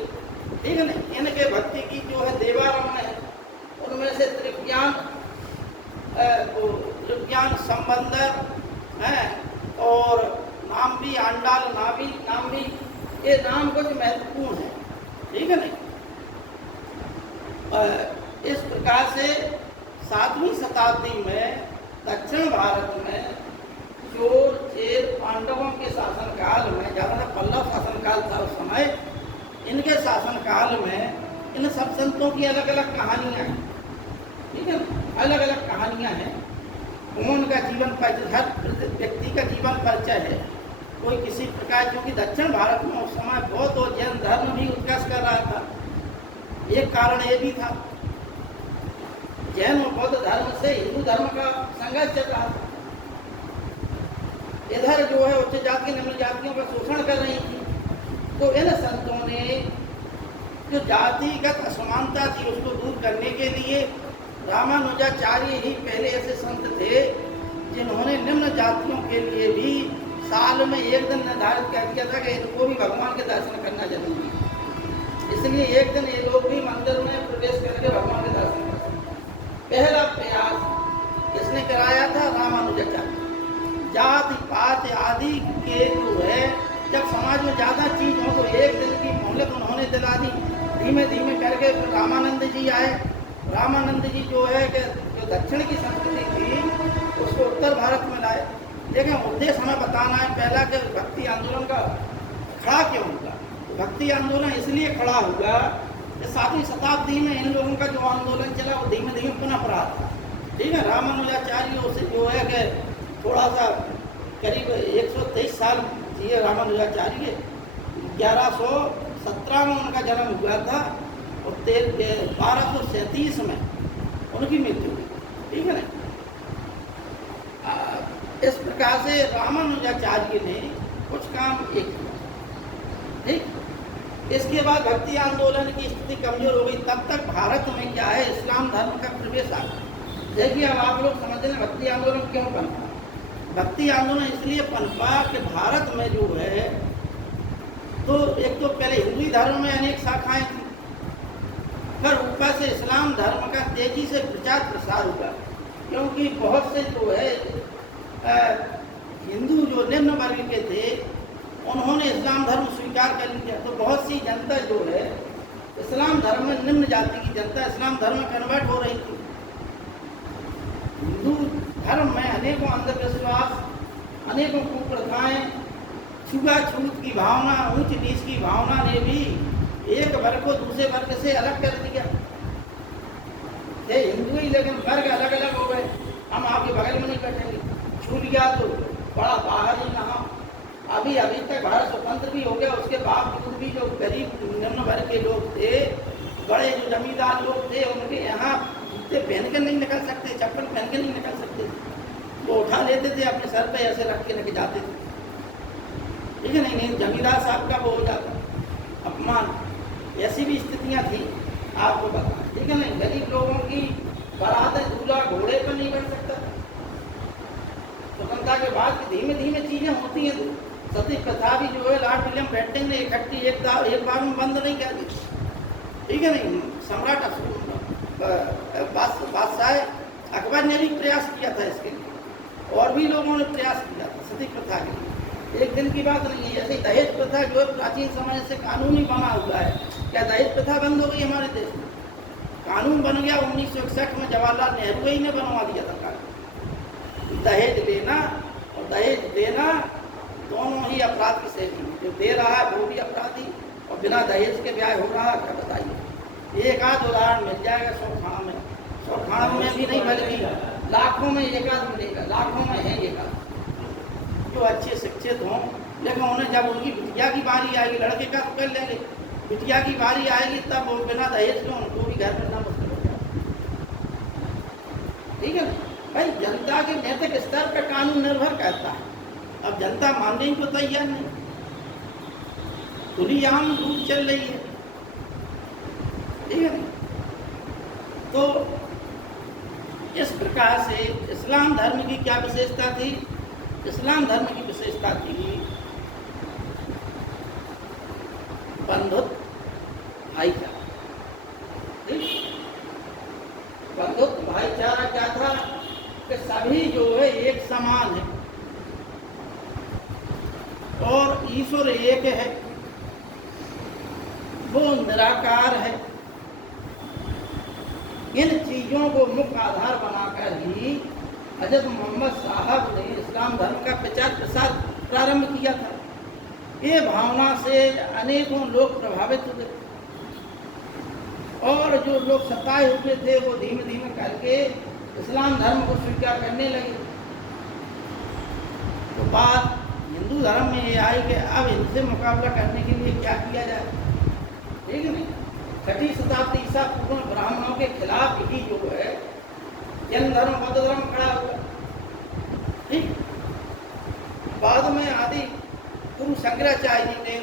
ठीक है ना। इनके भक्ति की जो है देवारम्य है, उनमें से त्रिज्ञान संबंध है और नाम भी, आंडाल नाम भी, ये नाम कुछ महत्वपूर्ण है, ठीक है ना। इस प्रकार से 7वीं शताब्दी में दक्षिण भारत में चोर चेर पांडवों के शासनकाल में, ज़्यादा पल्लव शासनकाल था उस समय, इनके शासनकाल में इन सब संतों की अलग अलग कहानियाँ हैं, ठीक है ना। अलग अलग कहानियाँ हैं, उनका जीवन परिचय, हर व्यक्ति का जीवन परिचय है। कोई किसी प्रकार, क्योंकि दक्षिण भारत में उस समय बौद्ध और जैन धर्म भी उत्कर्ष कर रहा था। एक कारण ये भी था, जैन और बौद्ध धर्म से हिंदू धर्म का संघर्ष चल रहा था। इधर जो है उच्च जाति निम्न जातियों का शोषण कर रही थी, तो इन संतों ने जो जातिगत असमानता थी उसको दूर करने के लिए, रामानुजाचार्य ही पहले ऐसे संत थे जिन्होंने निम्न जातियों के लिए भी साल में एक दिन निर्धारित कर दिया था कि इनको भी भगवान के दर्शन करना जरूरी है। इसलिए एक दिन ये लोग भी मंदिर में प्रवेश करके भगवान के दर्शन कर सकते। पहला प्रयास इसने कराया था रामानुजाचार्य। जाति पात आदि के जो है, जब समाज में ज़्यादा चीज हो तो एक दिन की मोहलत उन्होंने दिला दी। धीमे धीमे करके रामानंद जी आए। रामानंद जी जो है कि जो दक्षिण की संस्कृति थी उसको उत्तर भारत में लाए। लेकिन उद्देश्य हमें बताना है पहला कि भक्ति आंदोलन का खड़ा क्यों हुआ। भक्ति आंदोलन इसलिए खड़ा हुआ कि 7वीं शताब्दी में इन लोगों का जो आंदोलन चला वो धीमे धीमे पुनः पड़ा था, ठीक है। रामानुजाचार्य से जो है कि थोड़ा सा करीब 123 साल जिए रामानुजाचार्य। 1117 में उनका जन्म हुआ था और 1237 में उनकी मृत्यु हुई, ठीक है ना। इस प्रकार से रामानुजाचार्य ने कुछ काम एक किया, ठीक। इसके बाद भक्ति आंदोलन की स्थिति कमजोर हो गई। तब तक भारत में क्या है, इस्लाम धर्म का प्रवेश आ गया। देखिए अब आप लोग समझ लें भक्ति आंदोलन क्यों पनपा। भक्ति आंदोलन इसलिए पनपा कि भारत में जो है, तो एक तो पहले हिंदू धर्म में अनेक शाखाएं थी, पर ऊपर से इस्लाम धर्म का तेजी से प्रचार प्रसार हुआ, क्योंकि बहुत से जो है हिंदू जो निम्न वर्ग के थे उन्होंने इस्लाम धर्म स्वीकार कर लिया। तो बहुत सी जनता जो है इस्लाम धर्म में, निम्न जाति की जनता इस्लाम धर्म में कन्वर्ट हो रही थी। हिंदू धर्म में अनेकों अंधविश्वास, अनेकों कुप्रथाएं, छुआछूत की भावना, ऊंच नीच की भावना ने भी एक वर्ग को दूसरे वर्ग से अलग कर दिया। थे हिंदू ही लेकिन वर्ग अलग अलग हो गए। हम आपके बगल में नहीं बैठेंगे, छू लिया तो बड़ा बाहर ही नहा। अभी तक भारत स्वतंत्र भी हो गया, उसके बावजूद भी जो गरीब निम्न वर्ग के लोग थे, बड़े जो जमींदार लोग थे, उनके यहाँ जूते पहन के नहीं निकल सकते, चप्पल पहन के नहीं निकल सकते। वो उठा लेते थे अपने सर पे, ऐसे रख के लेके जाते थे, ठीक है। नहीं जमींदार साहब का वो हो जाता। मान, ऐसी भी स्थितियां थी, आपको बता, ठीक है नहीं। गरीब लोगों की बारात दूल्हा घोड़े पर नहीं बैठ सकता। स्वतंत्रता के बाद धीमे धीमे चीजें होती हैं। सती प्रथा भी जो है लॉर्ड विलियम बेंटिंक ने इकट्ठी एक बार में बंद नहीं कर दी, ठीक है नहीं। सम्राट बादशाह अकबर ने भी प्रयास किया था इसके लिए, और भी लोगों ने प्रयास किया था सती प्रथा के लिए। एक दिन की बात नहीं है। ऐसे दहेज प्रथा जो है प्राचीन समय से कानूनी बना हुआ है। क्या दहेज प्रथा बंद हो गई हमारे देश में? कानून बन गया 1961 में, जवाहरलाल नेहरू ही ने बनवा दिया था कानून। दहेज लेना और दहेज देना दोनों ही अपराध की श्रेणी में। जो दे रहा है वो भी अपराधी, और बिना दहेज के ब्याह हो रहा है, क्या बताइए। एक आध उदाहरण मिल जाएगा 100 खाना में भी नहीं, बल्कि लाखों में एक आध मिलेगा, लाखों में है एक आध जो अच्छे शिक्षित हों। लेकिन उन्हें जब उनकी बिटिया की बारी आएगी, लड़के का तो कर लेंगे, बिटिया की बारी आएगी तब वो बिना दहेज के उनको भी घर मिलना मुश्किल हो जाएगा, ठीक है ना भाई। जनता के नैतिक स्तर पर कानून निर्भर करता है। अब जनता मानने को तैयार नहीं, खुली आम रूप चल रही है, ठीक है। तो इस प्रकार से इस्लाम धर्म की क्या विशेषता थी? इस्लाम धर्म की विशेषता थी बंधुत्व, भाईचारा। बंधुत्व भाईचारा क्या था कि सभी जो है एक समान है और ईश्वर एक है, वो निराकार है। इन चीजों को मुख्य आधार बनाकर ही हजरत मोहम्मद साहब ने इस्लाम धर्म का प्रचार प्रसार प्रारंभ किया था। ये भावना से अनेकों लोग प्रभावित हुए, और जो लोग सताए हुए थे वो धीमे धीमे करके इस्लाम धर्म को स्वीकार करने लगे। तो बात हिंदू धर्म में ये आई कि अब इनसे मुकाबला करने के लिए क्या किया जाए, ठीक है नहीं। 6वीं शताब्दी ईसा पूर्व में ब्राह्मणों के खिलाफ ही जो है जैन धर्म बौद्ध धर्म खड़ा हुआ, ठीक। बाद में आदि गुरु शंकराचार्य जी ने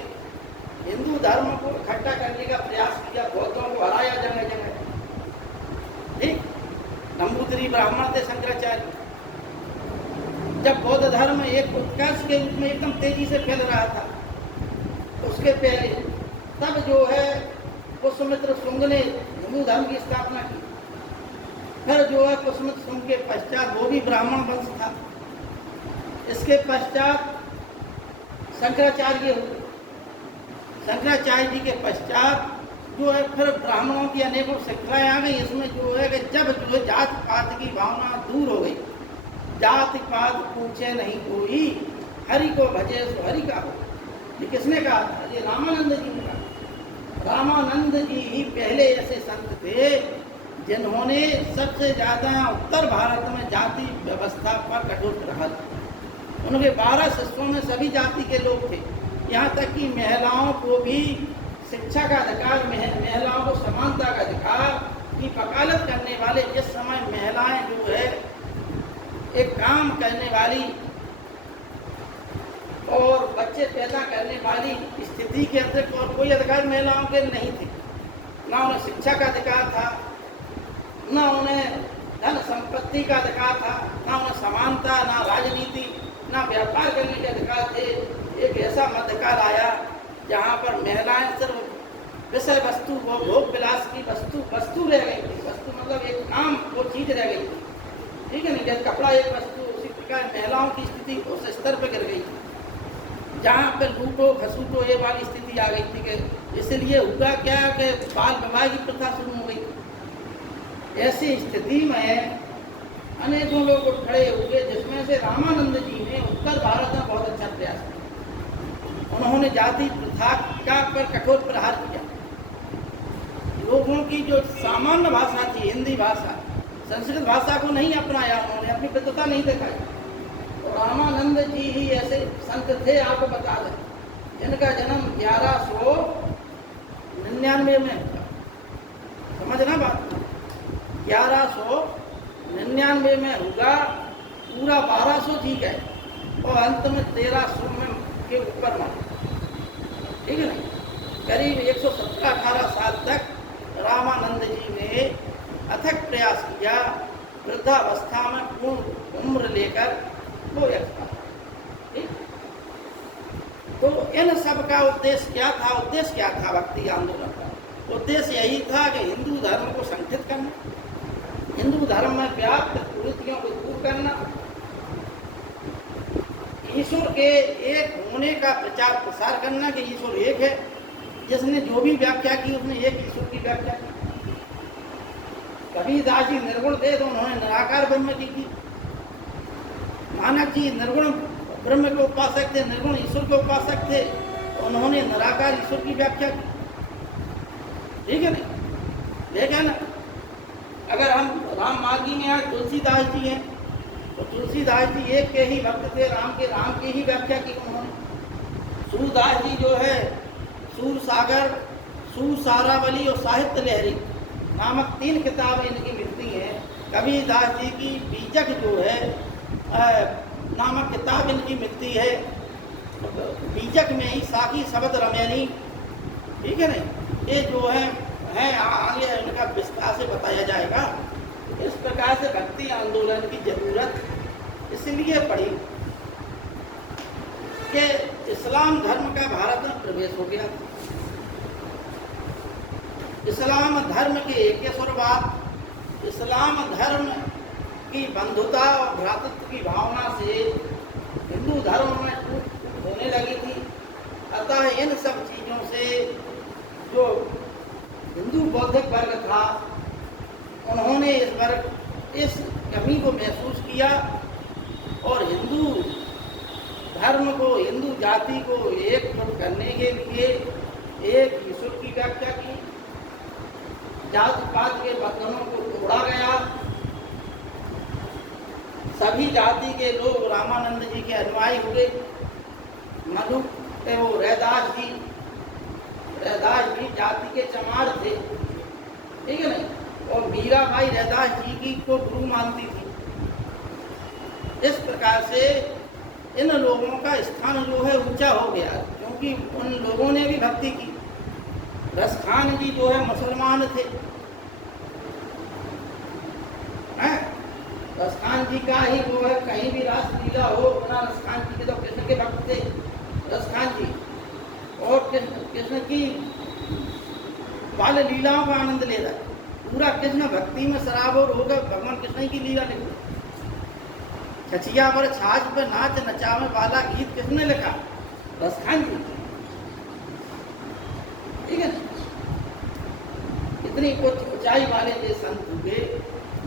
हिंदू धर्म को इकट्ठा करने का प्रयास किया, बौद्धों को हराया जगह जगह, ठीक। नंबूदरी ब्राह्मण थे शंकराचार्य। जब बौद्ध धर्म एक उत्कर्ष के रूप में एकदम तेजी से फैल रहा था, उसके पहले तब जो है पुष्यमित्र शुंग ने हिंदू धर्म की स्थापना की। फिर जो है पुष्यमित्र शुंग के पश्चात वो भी ब्राह्मण वंश था। इसके पश्चात शंकराचार्य हुए। शंकराचार्य जी के पश्चात जो है फिर ब्राह्मणों की अनेकों श्रृंखलाएं आ गई। इसमें जो है कि जब जो है जात पात की भावना दूर हो गई, जात पात पूछे नहीं कोई, हरि को भजे सो हरि का हो। ये किसने कहा था? ये रामानंद जी ने कहा। रामानंद जी ही पहले ऐसे संत थे जिन्होंने सबसे ज्यादा उत्तर भारत में जाति व्यवस्था पर कठोर प्रहार। उनके 12 शिष्यों में सभी जाति के लोग थे। यहाँ तक कि महिलाओं को भी शिक्षा का अधिकार, महिलाओं को समानता का अधिकार की वकालत करने वाले, जिस समय महिलाएं जो है एक काम करने वाली और बच्चे पैदा करने वाली स्थिति के अतिरिक्त और कोई अधिकार महिलाओं के नहीं थे। ना उन्हें शिक्षा का अधिकार था, ना उन्हें धन संपत्ति का अधिकार था, ना उन्हें समानता, ना राजनीति, ना व्यापार करने के अधिकार थे। एक ऐसा मध्यकाल आया जहाँ पर महिलाएं सिर्फ विषय वस्तु, वो भोग विलास की वस्तु रह गई थी। वस्तु मतलब एक नाम, वो चीज रह गई थी, ठीक है नहीं। जैसे कपड़ा एक वस्तु, उसी प्रकार महिलाओं की स्थिति उस स्तर पर गिर गई, जहाँ पे लूटो खसूटो ये वाली स्थिति आ गई थी। कि इसलिए हुआ क्या कि बाल विवाह की प्रथा शुरू हो गई। ऐसी स्थिति में अनेकों लोग उठ खड़े हुए, जिसमें से रामानंद जी ने उत्तर भारत में बहुत अच्छा प्रयास किया। उन्होंने जाति प्रथा का पर कठोर प्रहार किया। लोगों की जो सामान्य भाषा थी, हिंदी भाषा, संस्कृत भाषा को नहीं अपनाया, उन्होंने अपनी विद्वता नहीं दिखाई। तो रामानंद जी ही ऐसे संत थे, आपको बता दें, जिनका जन्म 1199 में हुआ। समझना बात, 1199 में हुआ, पूरा 1200 जी गए और अंत में 1300 में के ऊपर मारे, ठीक है ना। करीब 117-18 साल तक रामानंद जी ने अथक प्रयास किया, वृद्धावस्था में पूर्ण उम्र लेकर वो यज्ञ। ठीक, तो इन सब का उद्देश्य क्या था? उद्देश्य क्या था भक्ति आंदोलन का? उद्देश्य यही था कि हिंदू धर्म को संगठित करना, हिंदू धर्म में व्याप्त कुरीतियों को दूर करना, ईश्वर के एक होने का प्रचार प्रसार करना कि ईश्वर एक है। जिसने जो भी व्याख्या की उसने एक ईश्वर की व्याख्या की। कबीरदास जी निर्गुण थे तो उन्होंने निराकार ब्रह्म की थी। मानक जी निर्गुण ब्रह्म के उपासक थे, निर्गुण ईश्वर के उपासक थे, तो उन्होंने निराकार ईश्वर की व्याख्या की। ठीक है नहीं? लेकिन अगर हम राम मार्गी में आज तुलसीदास जी हैं तो तुलसीदास जी एक के ही भक्त थे, राम की ही व्याख्या की उन्होंने। सूरदास जी जो है सूर सागर, सूर सारावली और साहित्य लहरी नामक 3 किताबें इनकी मिलती हैं। कबीरदास जी की बीजक जो है नामक किताब इनकी मिलती है। बीजक में ही साखी शब्द रमैनी, ठीक है नहीं, ये जो है आगे इनका विस्तार से बताया जाएगा। इस प्रकार से भक्ति आंदोलन की जरूरत इसलिए पड़ी कि इस्लाम धर्म का भारत में प्रवेश हो गया। इस्लाम धर्म के एकेश्वरवाद, इस्लाम धर्म की बंधुता और भ्रातृत्व की भावना से हिंदू धर्म में टूट होने लगी थी। अतः इन सब चीज़ों से जो हिंदू बौद्धिक वर्ग था उन्होंने इस कमी को महसूस किया और हिंदू धर्म को, हिंदू जाति को एकजुट करने के लिए एक ईश्वर की व्याख्या की। जाति पात के बंधनों को तोड़ा गया। सभी जाति के लोग रामानंद जी के अनुयायी हुए। मनु के वो रैदास जी जाति के चमार थे, ठीक है नहीं, और मीराबाई रैदास जी की को गुरु मानती थी। इस प्रकार से इन लोगों का स्थान जो है ऊंचा हो गया, क्योंकि उन लोगों ने भी भक्ति की। रसखान जी जो है मुसलमान थे, रसखान जी का ही वो है, कहीं भी रासलीला हो बना रसखान जी के, तो कृष्ण के भक्त थे रसखान जी, और कृष्ण की बाल लीलाओं का आनंद ले रहा है। पूरा कृष्ण भक्ति में शराब और होगा, भगवान कृष्ण की लीला लिखी। छछिया पर छाछ पर नाच नचावे वाला गीत किसने लिखा? रसखान जी, ठीक है। इतनी कुछ ऊंचाई वाले ये संत हुए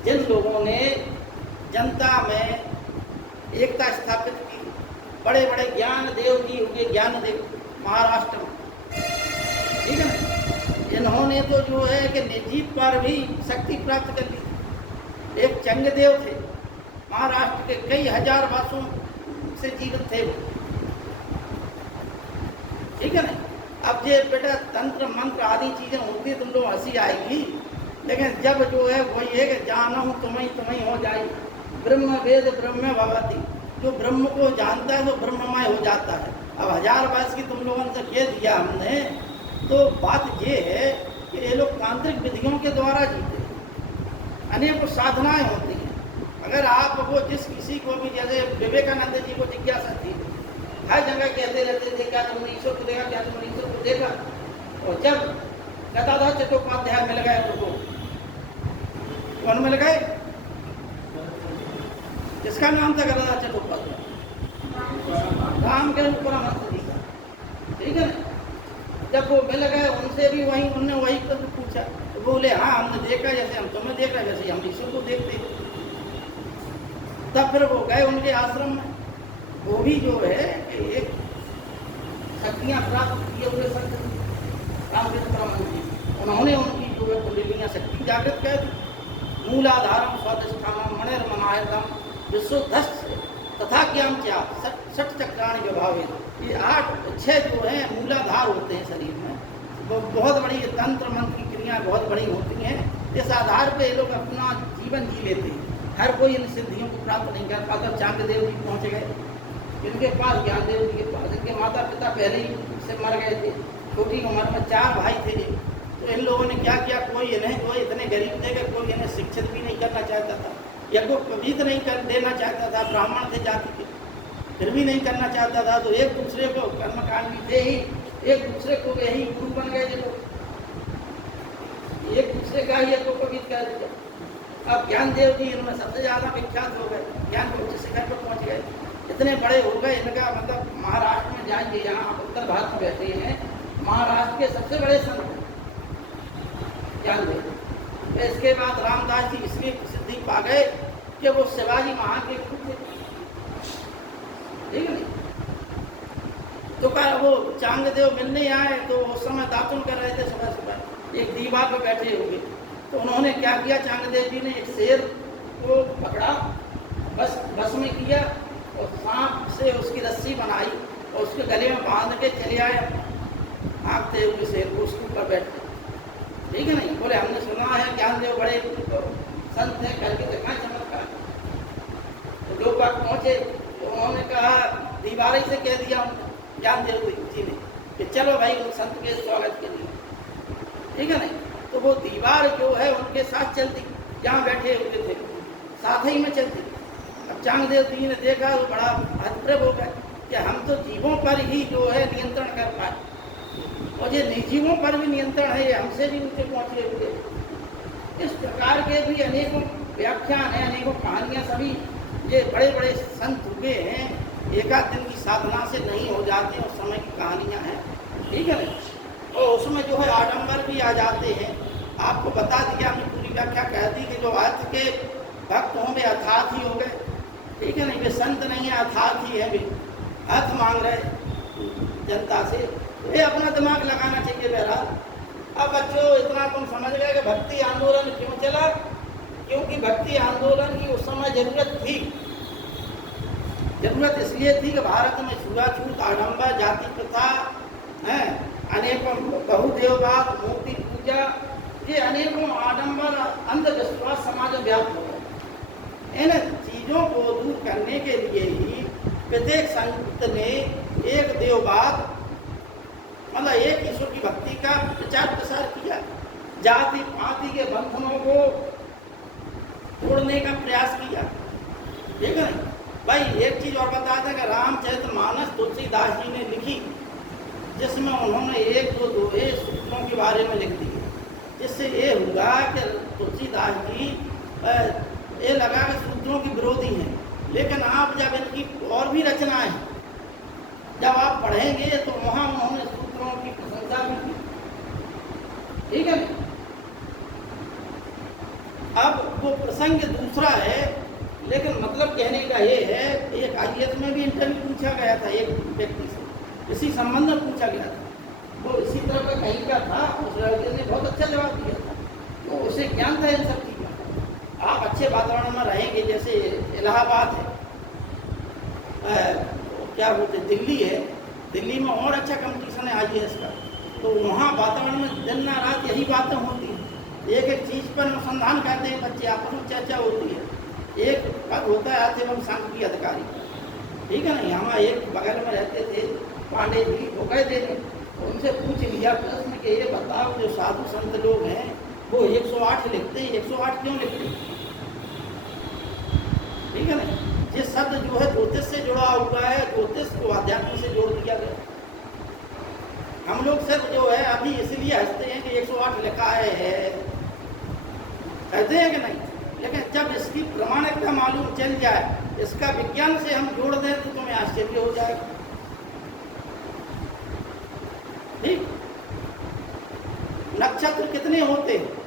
जिन लोगों ने जनता में एकता स्थापित की। बड़े बड़े ज्ञान देव जी हुए, ज्ञान देव महाराष्ट्र में, ठीक है ना। इन्होंने तो जो है कि निर्जीव पर भी शक्ति प्राप्त कर ली। एक चंगदेव थे, महाराष्ट्र के कई हजार वर्षों से जीवित थे, ठीक है ना। अब ये बेटा तंत्र मंत्र आदि चीजें होती तुम लोग हंसी आएगी, लेकिन जब जो है वही है कि जाना हूँ तुम्हें हो जाए। ब्रह्म वेद ब्रह्म भवति, जो ब्रह्म को जानता है वो ब्रह्ममय हो जाता है। अब 1000 वर्ष की तुम लोगों से कह दिया हमने, तो बात ये है कि ये लोग तांत्रिक विधियों के द्वारा जीते। अनेक साधनाएं होती हैं। अगर आप वो जिस किसी को भी, जैसे विवेकानंद जी को जिज्ञासा थी, हर जगह कहते रहते थे क्या तुमने ईश्वर को देखा, क्या तुमने ईश्वर को देखा। और जब गदाधर चट्टोपाध्याय मिल गए उनको, कौन मिल गए? जिसका नाम था गदाधर चट्टोपाध्याय, राम के परमहंस जी का, ठीक है ना। जब वो मिल गए उनसे भी उन्होंने वही प्रश्न पूछा, तो बोले हाँ हमने देखा, जैसे हम तुम्हें देख रहे वैसे हम ईश्वर को देखते। तब फिर वो गए उनके आश्रम में। वो भी जो है एक शक्तियाँ प्राप्त किए हुए संत रामकृष्ण परमहंस जी, उन्होंने उनकी जो है कुंडलिनियाँ शक्ति जागृत कर दी। मूलाधारम स्वादिष्ठानम मणिर्ममायतम विश्वधस्य तथा ज्ञान क्या षट चक्राणि विभावे। ये 6 जो हैं मूलाधार होते हैं शरीर में, वो बहुत बड़ी तंत्र मंत्र की क्रियाएँ बहुत बड़ी होती हैं। इस आधार पर ये लोग अपना जीवन जी लेते हैं। हर कोई इन सिद्धियों को प्राप्त नहीं कर पाता। चांगदेव जी पहुँच गए, इनके पास ज्ञानदेव जी के पास, इनके माता पिता पहले ही से मर गए थे, छोटी उम्र में 4 भाई थे ये। तो इन लोगों ने क्या किया, कोई इतने गरीब थे कि कोई इन्हें शिक्षित भी नहीं करना चाहता था, यज्ञोपवीत नहीं कर देना चाहता था, ब्राह्मण थे जाति के, फिर भी नहीं करना चाहता था। तो एक दूसरे को, कर्मकांडी थे ही, एक दूसरे को यही गुरु बन गए जो एक दूसरे का ही यज्ञोपवीत कर दिया। अब ज्ञानदेव जी इनमें सबसे ज़्यादा विख्यात हो गए, ज्ञान के उच्च शिखर पर पहुँच गए, इतने बड़े हो गए। इनका मतलब महाराष्ट्र में जाएंगे, यहाँ आप उत्तर भारत में बैठे हैं, महाराष्ट्र के सबसे बड़े संत ज्ञानदेव। इसके बाद रामदास जी इसलिए प्रसिद्धि पा गए कि वो शिवाजी महाराज के खुद थे, ठीक है नहीं। तो कहा वो चांगदेव मिलने आए तो उस समय दातुन कर रहे थे, सुबह सुबह एक दीवार पर बैठे हुए। तो उन्होंने क्या किया, चांगदेव जी ने एक शेर को पकड़ा, बस में किया और सांप से उसकी रस्सी बनाई और उसके गले में बांध के चले आए, हाँकते हुए शेर को उसके ऊपर बैठे, ठीक है नहीं। बोले हमने सुना है ज्ञानदेव बड़े संत हैं, करके दिखाएं चमत्कार। तो लोग बात पहुँचे तो उन्होंने कहा, दीवार से कह दिया ज्ञानदेव जी ने कि चलो भाई उन संत के स्वागत के लिए, ठीक है नहीं। तो वो दीवार जो है उनके साथ चलती, जहाँ बैठे हुए थे साथ ही में चलती। अब चांगदेव जी ने देखा तो बड़ा हतप्रभ हो गए कि हम तो जीवों पर ही जो है नियंत्रण कर पाए, और ये निर्जीवों पर भी नियंत्रण है, ये हमसे भी ऊँचे पहुँचे हुए। इस प्रकार के भी अनेकों व्याख्यान हैं, अनेकों कहानियाँ, सभी ये बड़े बड़े संत हुए हैं, एकाध दिन की साधना से नहीं हो जाते, उस समय की कहानियाँ हैं, ठीक है नहीं। और उसमें जो है आडंबर भी आ जाते हैं। आपको बता दिया, हमने पूरी व्याख्या कह दी कि जो अर्थ के भक्त हों वे अर्थात ही हो गए, ठीक है नहीं। वे संत नहीं है, अर्थात ही है, वे अर्थ मांग रहे जनता से। ये अपना दिमाग लगाना चाहिए बहरहाल। अब बच्चों इतना तुम समझ गए कि भक्ति आंदोलन क्यों चला, क्योंकि भक्ति आंदोलन की उस समय जरूरत थी। जरूरत इसलिए थी कि भारत में छुआछूत, आडंबर, जाति प्रथा है, अनेकों बहुदेववाद, मूर्ति पूजा, ये अनेकों आडंबर अंधविश्वास समाज में व्याप्त हो गए। इन चीज़ों को दूर करने के लिए ही प्रत्येक संत ने एक देववाद, मतलब एक ईश्वर की भक्ति का प्रचार प्रसार किया। जाति पाति के बंधनों को तोड़ने का प्रयास किया, ठीक है भाई। एक चीज़ और बता दें कि रामचरितमानस तुलसीदास जी ने लिखी, जिसमें उन्होंने एक दो सूत्रों के बारे में लिख दिए, जिससे ये हुआ कि तुलसीदास जी ये लगा कि सूत्रों की विरोधी हैं। लेकिन आप जब इनकी और भी रचनाएं जब आप पढ़ेंगे तो वहाँ उन्होंने सूत्रों की प्रशंसा भी की, ठीक है। अब वो प्रसंग दूसरा है, लेकिन मतलब कहने का ये है, एक IAS में भी इंटरव्यू पूछा गया था एक व्यक्ति से, इसी संबंध में पूछा गया था, वो इसी तरह का कहीं का था, उस लड़के ने बहुत अच्छा जवाब दिया था। तो उसे ज्ञान था इन सब चीज़ों। आप अच्छे वातावरण में रहेंगे, जैसे इलाहाबाद है, क्या बोलते दिल्ली है, दिल्ली में और अच्छा कंपटीशन है IAS का, तो वहाँ वातावरण में दिन ना रात यही बातें होती हैं। एक एक चीज़ पर अनुसंधान करते हैं बच्चे, आपस में चर्चा होती है। एक पद होता है अर्थ एवं सांख्यिकी अधिकारी, ठीक है ना। यहाँ एक बगल में रहते थे पांडे जी, वो गए थे, उनसे पूछ लिया प्रश्न कि ये बताओ जो साधु संत लोग हैं वो 108 लिखते हैं, 108 क्यों लिखते हैं, ठीक है ना। ये शब्द जो है ज्योतिष से जुड़ा हुआ है, ज्योतिष को अध्यात्म से जोड़ दिया गया। हम लोग सिर्फ जो है अभी इसलिए हंसते हैं कि 108 लिखा है, कहते हैं कि नहीं, लेकिन जब इसकी प्रमाणिकता मालूम चल जाए, इसका विज्ञान से हम जोड़ दें तो तुम्हें आश्चर्य हो जाएगा, ठीक। नक्षत्र कितने होते हैं?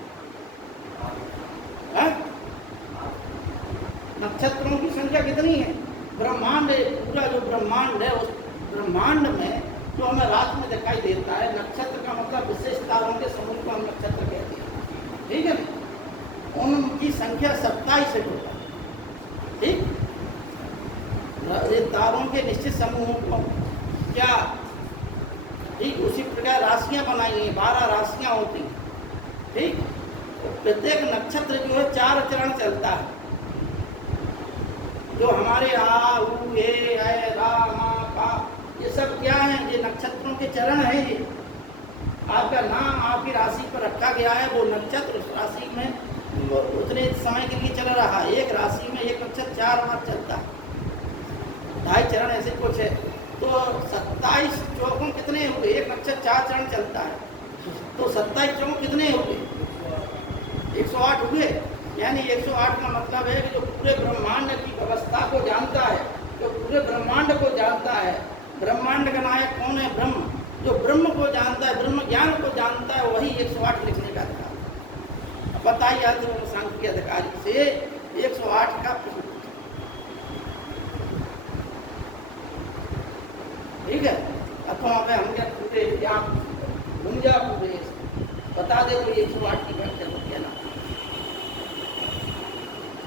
नक्षत्रों की संख्या कितनी है? ब्रह्मांड, पूरा जो ब्रह्मांड है, उस ब्रह्मांड में जो हमें रात में दिखाई देता है, नक्षत्र का मतलब विशेष तारों के समूह को हम नक्षत्र कहते हैं, ठीक है। उनकी संख्या 27 होता है, ठीक। ये तारों के निश्चित समूहों को क्या, ठीक, उसी प्रकार राशियां बनाई हैं, 12 राशियां होती हैं, ठीक। तो प्रत्येक नक्षत्र जो है 4 चरण चलता है, जो हमारे आ उ ए रा मा पा, ये सब क्या है, ये नक्षत्रों के चरण हैं। आपका नाम आपकी राशि पर रखा गया है, वो नक्षत्र उस राशि में उतने समय के लिए चल रहा है। एक राशि में एक नक्षत्र 4 बार चलता है, 2.5 चरण ऐसे कुछ है। तो 27 चौकों कितने हो गए? एक नक्षत्र 4 चरण चलता है, तो 27 चौकों कितने हो गए? 108 हुए। यानी 108 का मतलब है कि जो पूरे ब्रह्मांड की व्यवस्था को जानता है, जो पूरे ब्रह्मांड को जानता है। ब्रह्मांड का नायक कौन है? ब्रह्म। जो ब्रह्म को जानता है, ब्रह्म ज्ञान को जानता है, वही 108 लिखने का अधिकार। बताइए तो सांख्य के अधिकारी से 108 का प्रश्न, ठीक है। अथवा हम क्या पूरे ज्ञान गुंजा पूरे बता दे तो 108 की व्याख्या हो गया ना।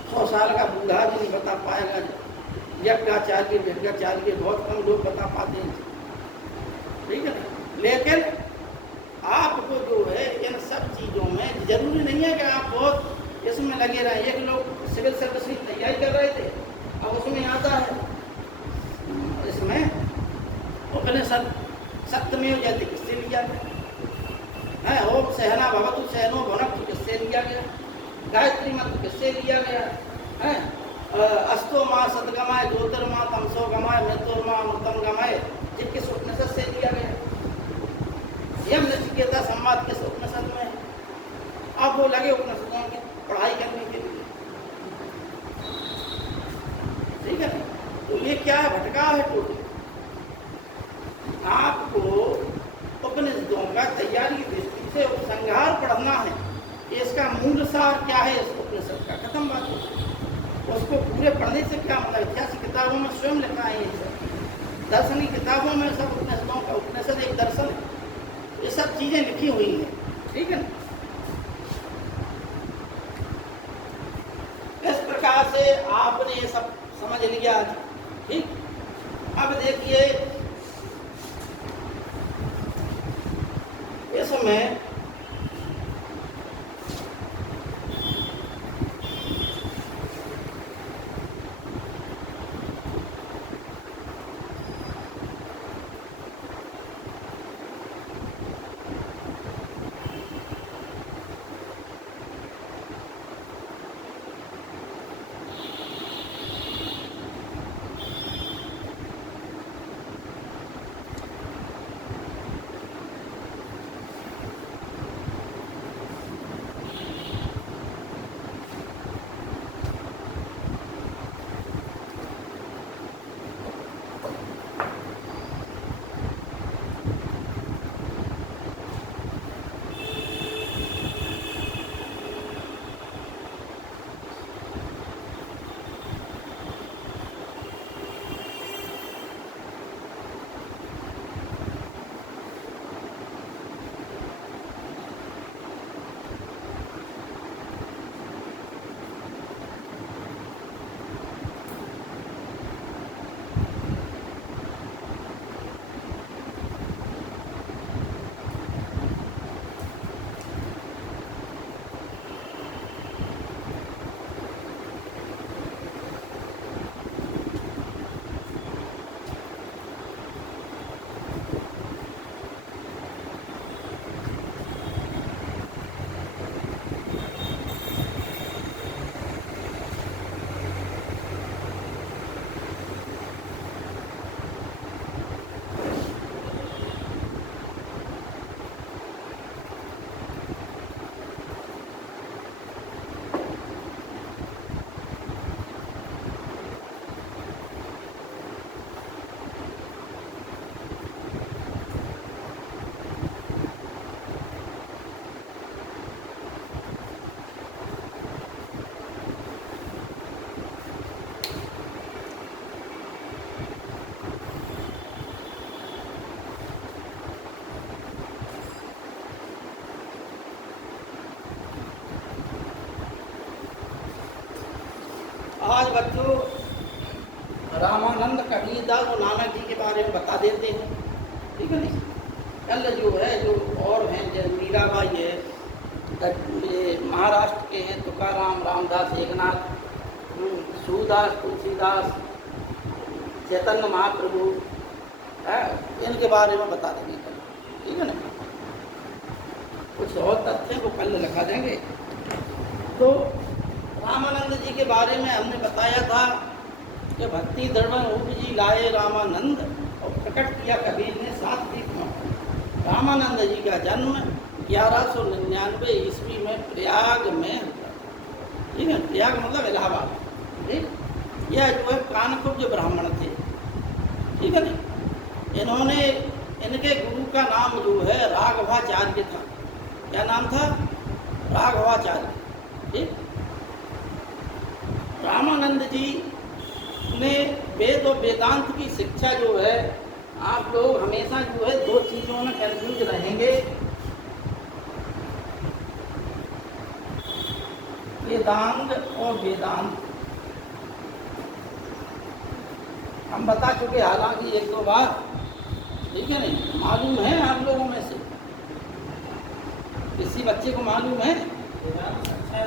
100 साल का बूढ़ा भी नहीं बता पाएगा। यज्ञाचार्य व्यज्ञाचार्य बहुत कम लोग बता पाते हैं, ठीक है ना। लेकिन आपको जो है इन सब चीज़ों में जरूरी नहीं है कि आप बहुत इसमें लगे रहें। एक लोग सिविल सर्विस की तैयारी कर रहे थे, अब उसमें आता है इसमें उपनिषद सत्यमेव जयते किससे लिया गया है? ओम सहना भवतु सहनो भुनक्तु किससे लिया गया? गायत्री मंत्र किससे लिया गया है? अस्तो माँ सतगमाय ज्योतिर्मा तमसो गमाय मृत्युर्मा अमृतम गमाय, जिस किस उपनिषद से लिया गया? यम नचिकेता संवाद किस उपनिषद में? अब वो लगे उपनिषदों की पढ़ाई करने के लिए, ठीक है। तो ये क्या है? भटका है टोटल। आपको उपनिषदों का तैयारी की दृष्टि से उपसंहार पढ़ना है। इसका मूल सार क्या है इस उपनिषद का? खत्म बात है। उसको पूरे पढ़ने से क्या मतलब? ऐतिहासिक किताबों में स्वयं लिखा है, ये सब दार्शनिक किताबों में सब उपनिषदों का, उपनिषद एक दर्शन है, ये सब चीज़ें लिखी हुई हैं, ठीक है ना। इस प्रकार से आपने ये सब समझ लिया, ठीक। अब देखिए इसमें आज बच्चों रामानंद कबीरदास और नानक जी के बारे में बता देते हैं, ठीक है नहीं। कल जो है जो और हैं जैसे मीराबाई है, ये महाराष्ट्र के हैं तुकाराम, रामदास, एकनाथ, सूरदास, तुलसीदास, चैतन्य महाप्रभु है, इनके बारे में बता देंगे कल, ठीक है ना। कुछ और तथ्य हैं वो कल लिखा देंगे। तो रामानंद जी के बारे में हमने बताया था कि भक्ति दृढ़ उपजी लाए रामानंद और प्रकट किया कबीर ने 7 दीप में। रामानंद जी का जन्म 1199 ईस्वी में प्रयाग में हुआ। ठीक है, प्रयाग मतलब इलाहाबाद। ठीक, यह जो है कानकुब्ज ब्राह्मण थे। ठीक है ना। इन्होंने, इनके गुरु का नाम जो है राघवाचार्य था। क्या नाम था? राघवाचार्य। ठीक, रामानंद जी ने वेद और वेदांत की शिक्षा जो है, आप लोग हमेशा जो है 2 चीज़ों में कंफ्यूज रहेंगे, वेदांग और वेदांत। हम बता चुके हालांकि 1-2 बार। ठीक है नहीं, मालूम है आप लोगों में से किसी बच्चे को मालूम है? वेदांत अच्छा है,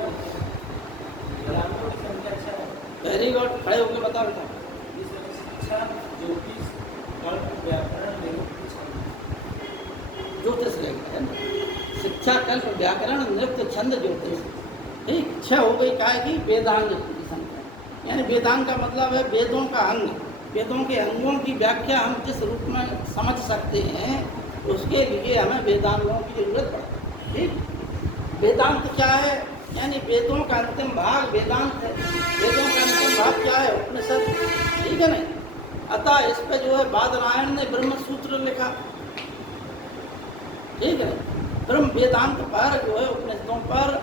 वेदांतों की संख्या अच्छा है। वेरी गुड, खड़े होकर बता बेटा। शिक्षा, ज्योतिष, कल्प, व्याकरण, ज्योतिष लेकर है ना। शिक्षा, कल्प, व्याकरण, नृत्य, छंद, ज्योतिष। ठीक, 6 हो गई। काय की? वेदांग की संख्या। यानी वेदांग का मतलब है वेदों का अंग। वेदों के अंगों की व्याख्या हम जिस रूप में समझ सकते हैं, उसके लिए हमें वेदांगों की जरूरत पड़ती है। ठीक, वेदांत क्या है? यानी वेदों का अंतिम भाग वेदांत है। वेदों का अंतिम भाग क्या है? उपनिषद। ठीक है ना। अतः इस पर जो है बादरायण ने ब्रह्म सूत्र लिखा। ठीक है, ब्रह्म वेदांत पर जो है, उपनिषदों पर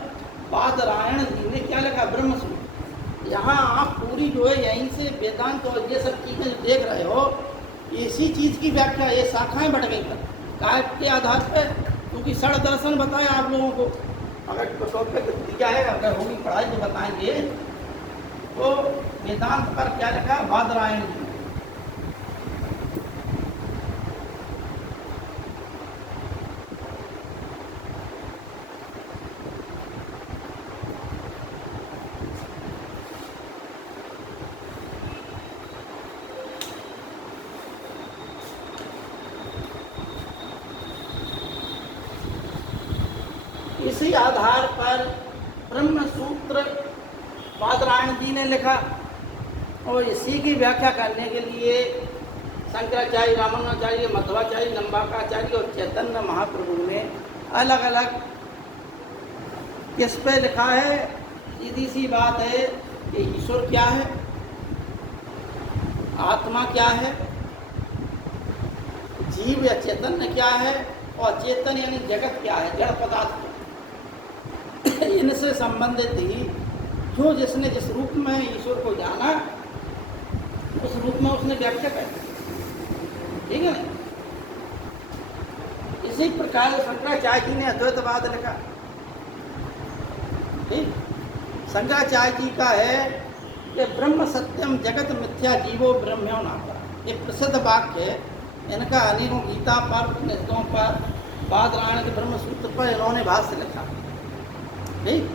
बादरायण जी ने क्या लिखा? ब्रह्म सूत्र। यहाँ आप पूरी जो है यहीं से वेदांत और ये सब चीज़ें जो देख रहे हो, इसी चीज़ की व्याख्या, ये शाखाएं बढ़ गई पर काय के आधार पर, क्योंकि षड दर्शन बताया आप लोगों को। अगर टॉपिक दिया है, अगर होगी पढ़ाई तो बताएंगे। तो वेदांत पर क्या लिखा? बादरायण जी। इसी आधार पर ब्रह्म सूत्र बादरायण जी ने लिखा, और इसी की व्याख्या करने के लिए शंकराचार्य, रामानुजाचार्य, मध्वाचार्य, नंबाकाचार्य और चैतन्य महाप्रभु ने अलग अलग किस पे लिखा है। सीधी सी बात है कि ईश्वर क्या है, आत्मा क्या है, जीव या चैतन्य क्या है, और चेतन यानी जगत क्या है, जड़ पदार्थ। इनसे संबंधित ही जो जिसने जिस रूप में ईश्वर को जाना, उस रूप में उसने व्याख्या कर दी। ठीक है ना। इसी प्रकार शंकराचार्य जी ने अद्वैतवाद लिखा। ठीक, शंकराचार्य जी का है कि ब्रह्म सत्यम जगत मिथ्या जीवो ब्रह्म्यो नापरा। एक प्रसिद्ध वाक्य है इनका। अनेकों गीता पर, उपनिषदों पर, बादरायण के ब्रह्म सूत्र पर इन्होंने भाष्य लिखा। ठीक,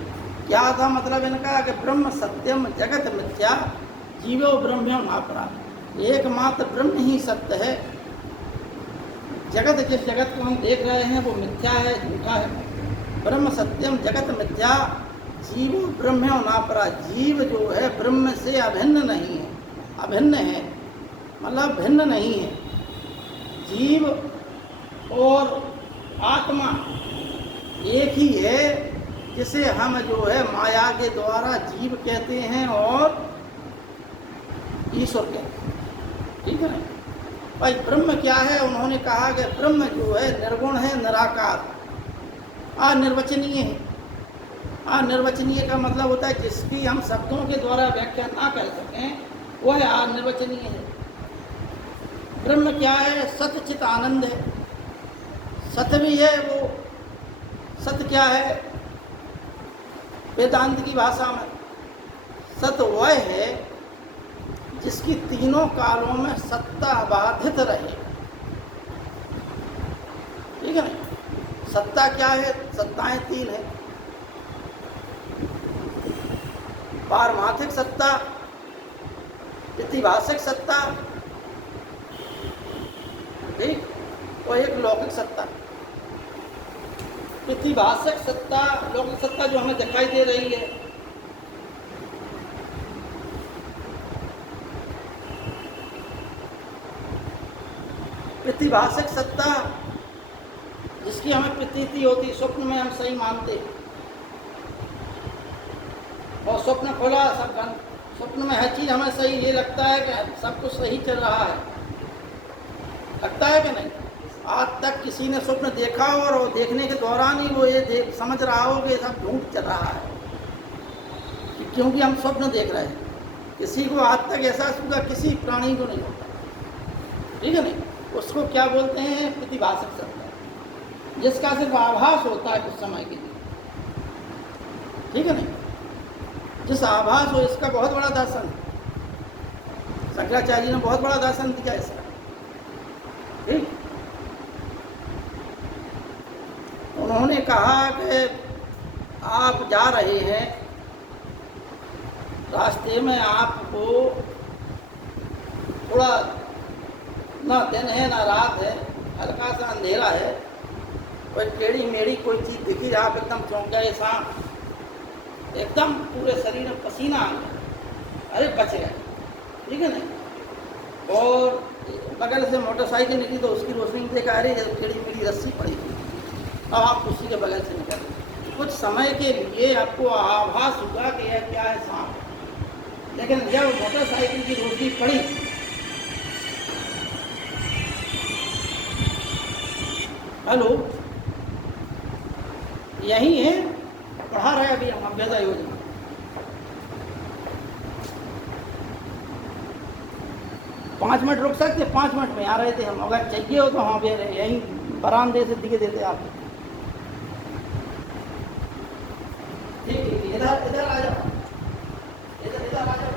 क्या था मतलब इनका? कि ब्रह्म सत्यम जगत मिथ्या जीवो ब्रह्म्यो नापरा। एकमात्र ब्रह्म ही सत्य है। जगत, जिस जगत को हम देख रहे हैं वो मिथ्या है, झूठा है। ब्रह्म सत्यम जगत मिथ्या जीवो ब्रह्म्यो नापरा। जीव जो है ब्रह्म से अभिन्न नहीं है, अभिन्न है मतलब भिन्न नहीं है। जीव और आत्मा एक ही है, जिसे हम जो है माया के द्वारा जीव कहते हैं और ईश्वर कहते हैं। ठीक है ना। भाई ब्रह्म क्या है? उन्होंने कहा कि ब्रह्म जो है निर्गुण है, निराकार, अनिर्वचनीय है। अनिर्वचनीय का मतलब होता है जिसकी हम शब्दों के द्वारा व्याख्या ना कर सकें, वह अनिर्वचनीय है। ब्रह्म क्या है? सत्य चित आनंद है। सत्य भी है वो। सत्य क्या है? वेदांत की भाषा में सत्य वह है जिसकी तीनों कालों में सत्ता बाधित रहे। ठीक है ना। सत्ता क्या है? सत्ताएं 3 है। पारमार्थिक सत्ता, प्रतिभाषिक सत्ता, ठीक, और एक लौकिक सत्ता। प्रतिभाषक सत्ता, लौकिक सत्ता जो हमें दिखाई दे रही है, प्रतिभाषक सत्ता जिसकी हमें प्रतीति होती, स्वप्न में हम सही मानते और स्वप्न खोला सब बंद, स्वप्न में हर चीज़ हमें सही, ये लगता है कि सब कुछ सही चल रहा है, लगता है कि नहीं? आज तक किसी ने स्वप्न देखा और देखने के दौरान ही वो ये समझ रहा हो कि सब झूठ चल रहा है, क्योंकि हम स्वप्न देख रहे हैं। किसी को आज तक एहसास हुआ, किसी प्राणी को नहीं होता, ठीक है नहीं? उसको क्या बोलते हैं? प्रतिभाषक सत्ता, जिसका सिर्फ आभास होता है कुछ समय के लिए, ठीक है नहीं? जिस आभास हो, इसका बहुत बड़ा दर्शन, शंकराचार्य ने बहुत बड़ा दर्शन दिया इसका, ठीक? उन्होंने कहा कि आप जा रहे हैं, रास्ते में आपको थोड़ा ना दिन है ना रात है, हल्का सा अंधेरा है, कोई टेढ़ी मेढ़ी कोई चीज़ दिखी, आप एकदम चौंक गए, सांप, एकदम पूरे शरीर में पसीना आ गया, अरे बच गए, ठीक है नहीं? और बगल से मोटरसाइकिल निकली तो उसकी रोशनी में देखा, अरे टेढ़ी मेढ़ी रस्सी पड़ी थी, अब आप उसी के बगल से निकल, कुछ समय के लिए आपको आभास हुआ कि यह क्या है, सांप, लेकिन जब मोटरसाइकिल की रोशनी पड़ी, हेलो, यही है, पढ़ा रहे अभी हम अभ्यदा योजना, पाँच मिनट रुक सकते, 5 मिनट में आ रहे थे हम, अगर चाहिए हो तो हाँ भी यहीं बरामदे से दिखे देते आप, ठीक ठीक, इधर इधर आ जाओ, इधर इधर आ जाओ।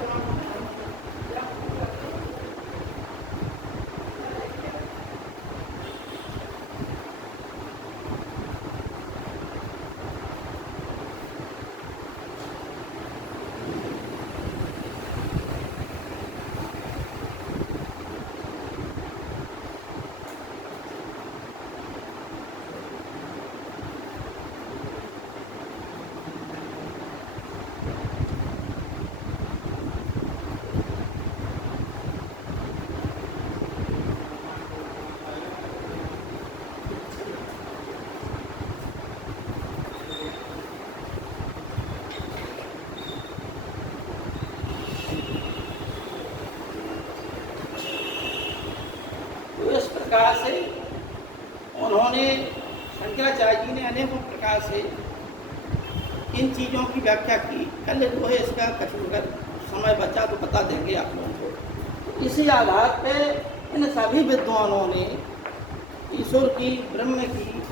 प्रकार से उन्होंने, शंकराचार्य जी ने अनेकों प्रकार से इन चीज़ों की व्याख्या की। कल जो है इसका कछु अगर समय बचा तो बता देंगे आप लोगों को। इसी आधार पे इन सभी विद्वानों ने ईश्वर की, ब्रह्म की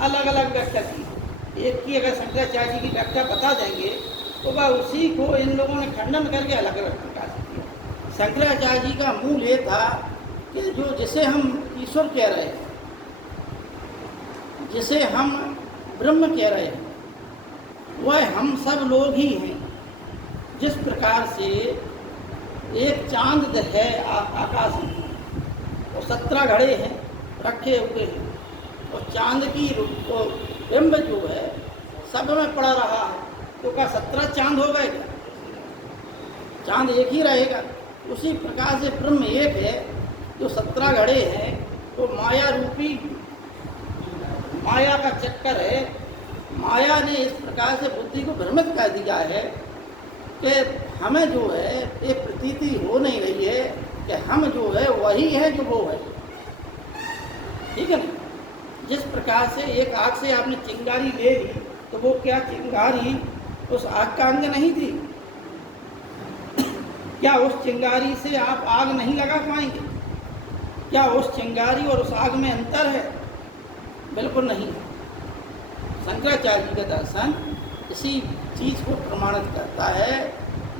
अलग अलग व्याख्या की। एक की अगर शंकराचार्य जी की व्याख्या बता देंगे तो वह उसी को इन लोगों ने खंडन करके अलग अलग प्रकार से किया। शंकराचार्य जी का मूल ये था कि जो जिसे हम ईश्वर कह रहे हैं, जिसे हम ब्रह्म कह रहे हैं, वह हम सब लोग ही हैं। जिस प्रकार से एक चांद है आकाश में और 17 घड़े हैं रखे हुए हैं, और चांद की बिंब जो है सब में पड़ा रहा है, तो क्या 17 चांद हो गए क्या? चांद एक ही रहेगा। उसी प्रकार से ब्रह्म एक है, जो 17 घड़े हैं, तो माया रूपी, माया का चक्कर है। माया ने इस प्रकार से बुद्धि को भ्रमित कर दिया है कि हमें जो है ये प्रतीति हो नहीं रही है कि हम जो है वही है जो वो है, ठीक है ना। जिस प्रकार से एक आग से आपने चिंगारी ले ली तो वो क्या चिंगारी उस आग का अंग नहीं थी? क्या उस चिंगारी से आप आग नहीं लगा पाएंगे? क्या उस चिंगारी और उस आग में अंतर है? बिल्कुल नहीं। शंकराचार्य जी का दर्शन इसी चीज़ को प्रमाणित करता है,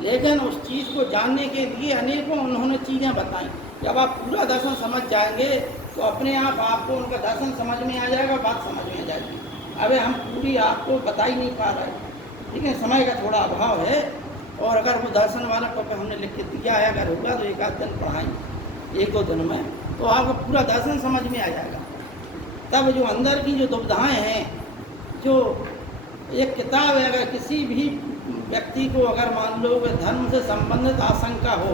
लेकिन उस चीज़ को जानने के लिए अनेकों उन्होंने चीज़ें बताई। जब आप पूरा दर्शन समझ जाएंगे तो अपने आप आपको उनका दर्शन समझ में आ जाएगा, बात समझ में आ जाएगी। अबे हम पूरी आपको बता ही नहीं पा रहे, ठीक है, समय का थोड़ा अभाव है। और अगर वो दर्शन वाला टॉपिक हमने लिख के दिया है, अगर होगा तो एक आध दिन पढ़ाएंगे, 1-2 दिन में, तो आपको पूरा दर्शन समझ में आ जाएगा। तब जो अंदर की जो दुविधाएँ हैं, जो एक किताब है, अगर किसी भी व्यक्ति को अगर मान लो कि धर्म से संबंधित आशंका हो,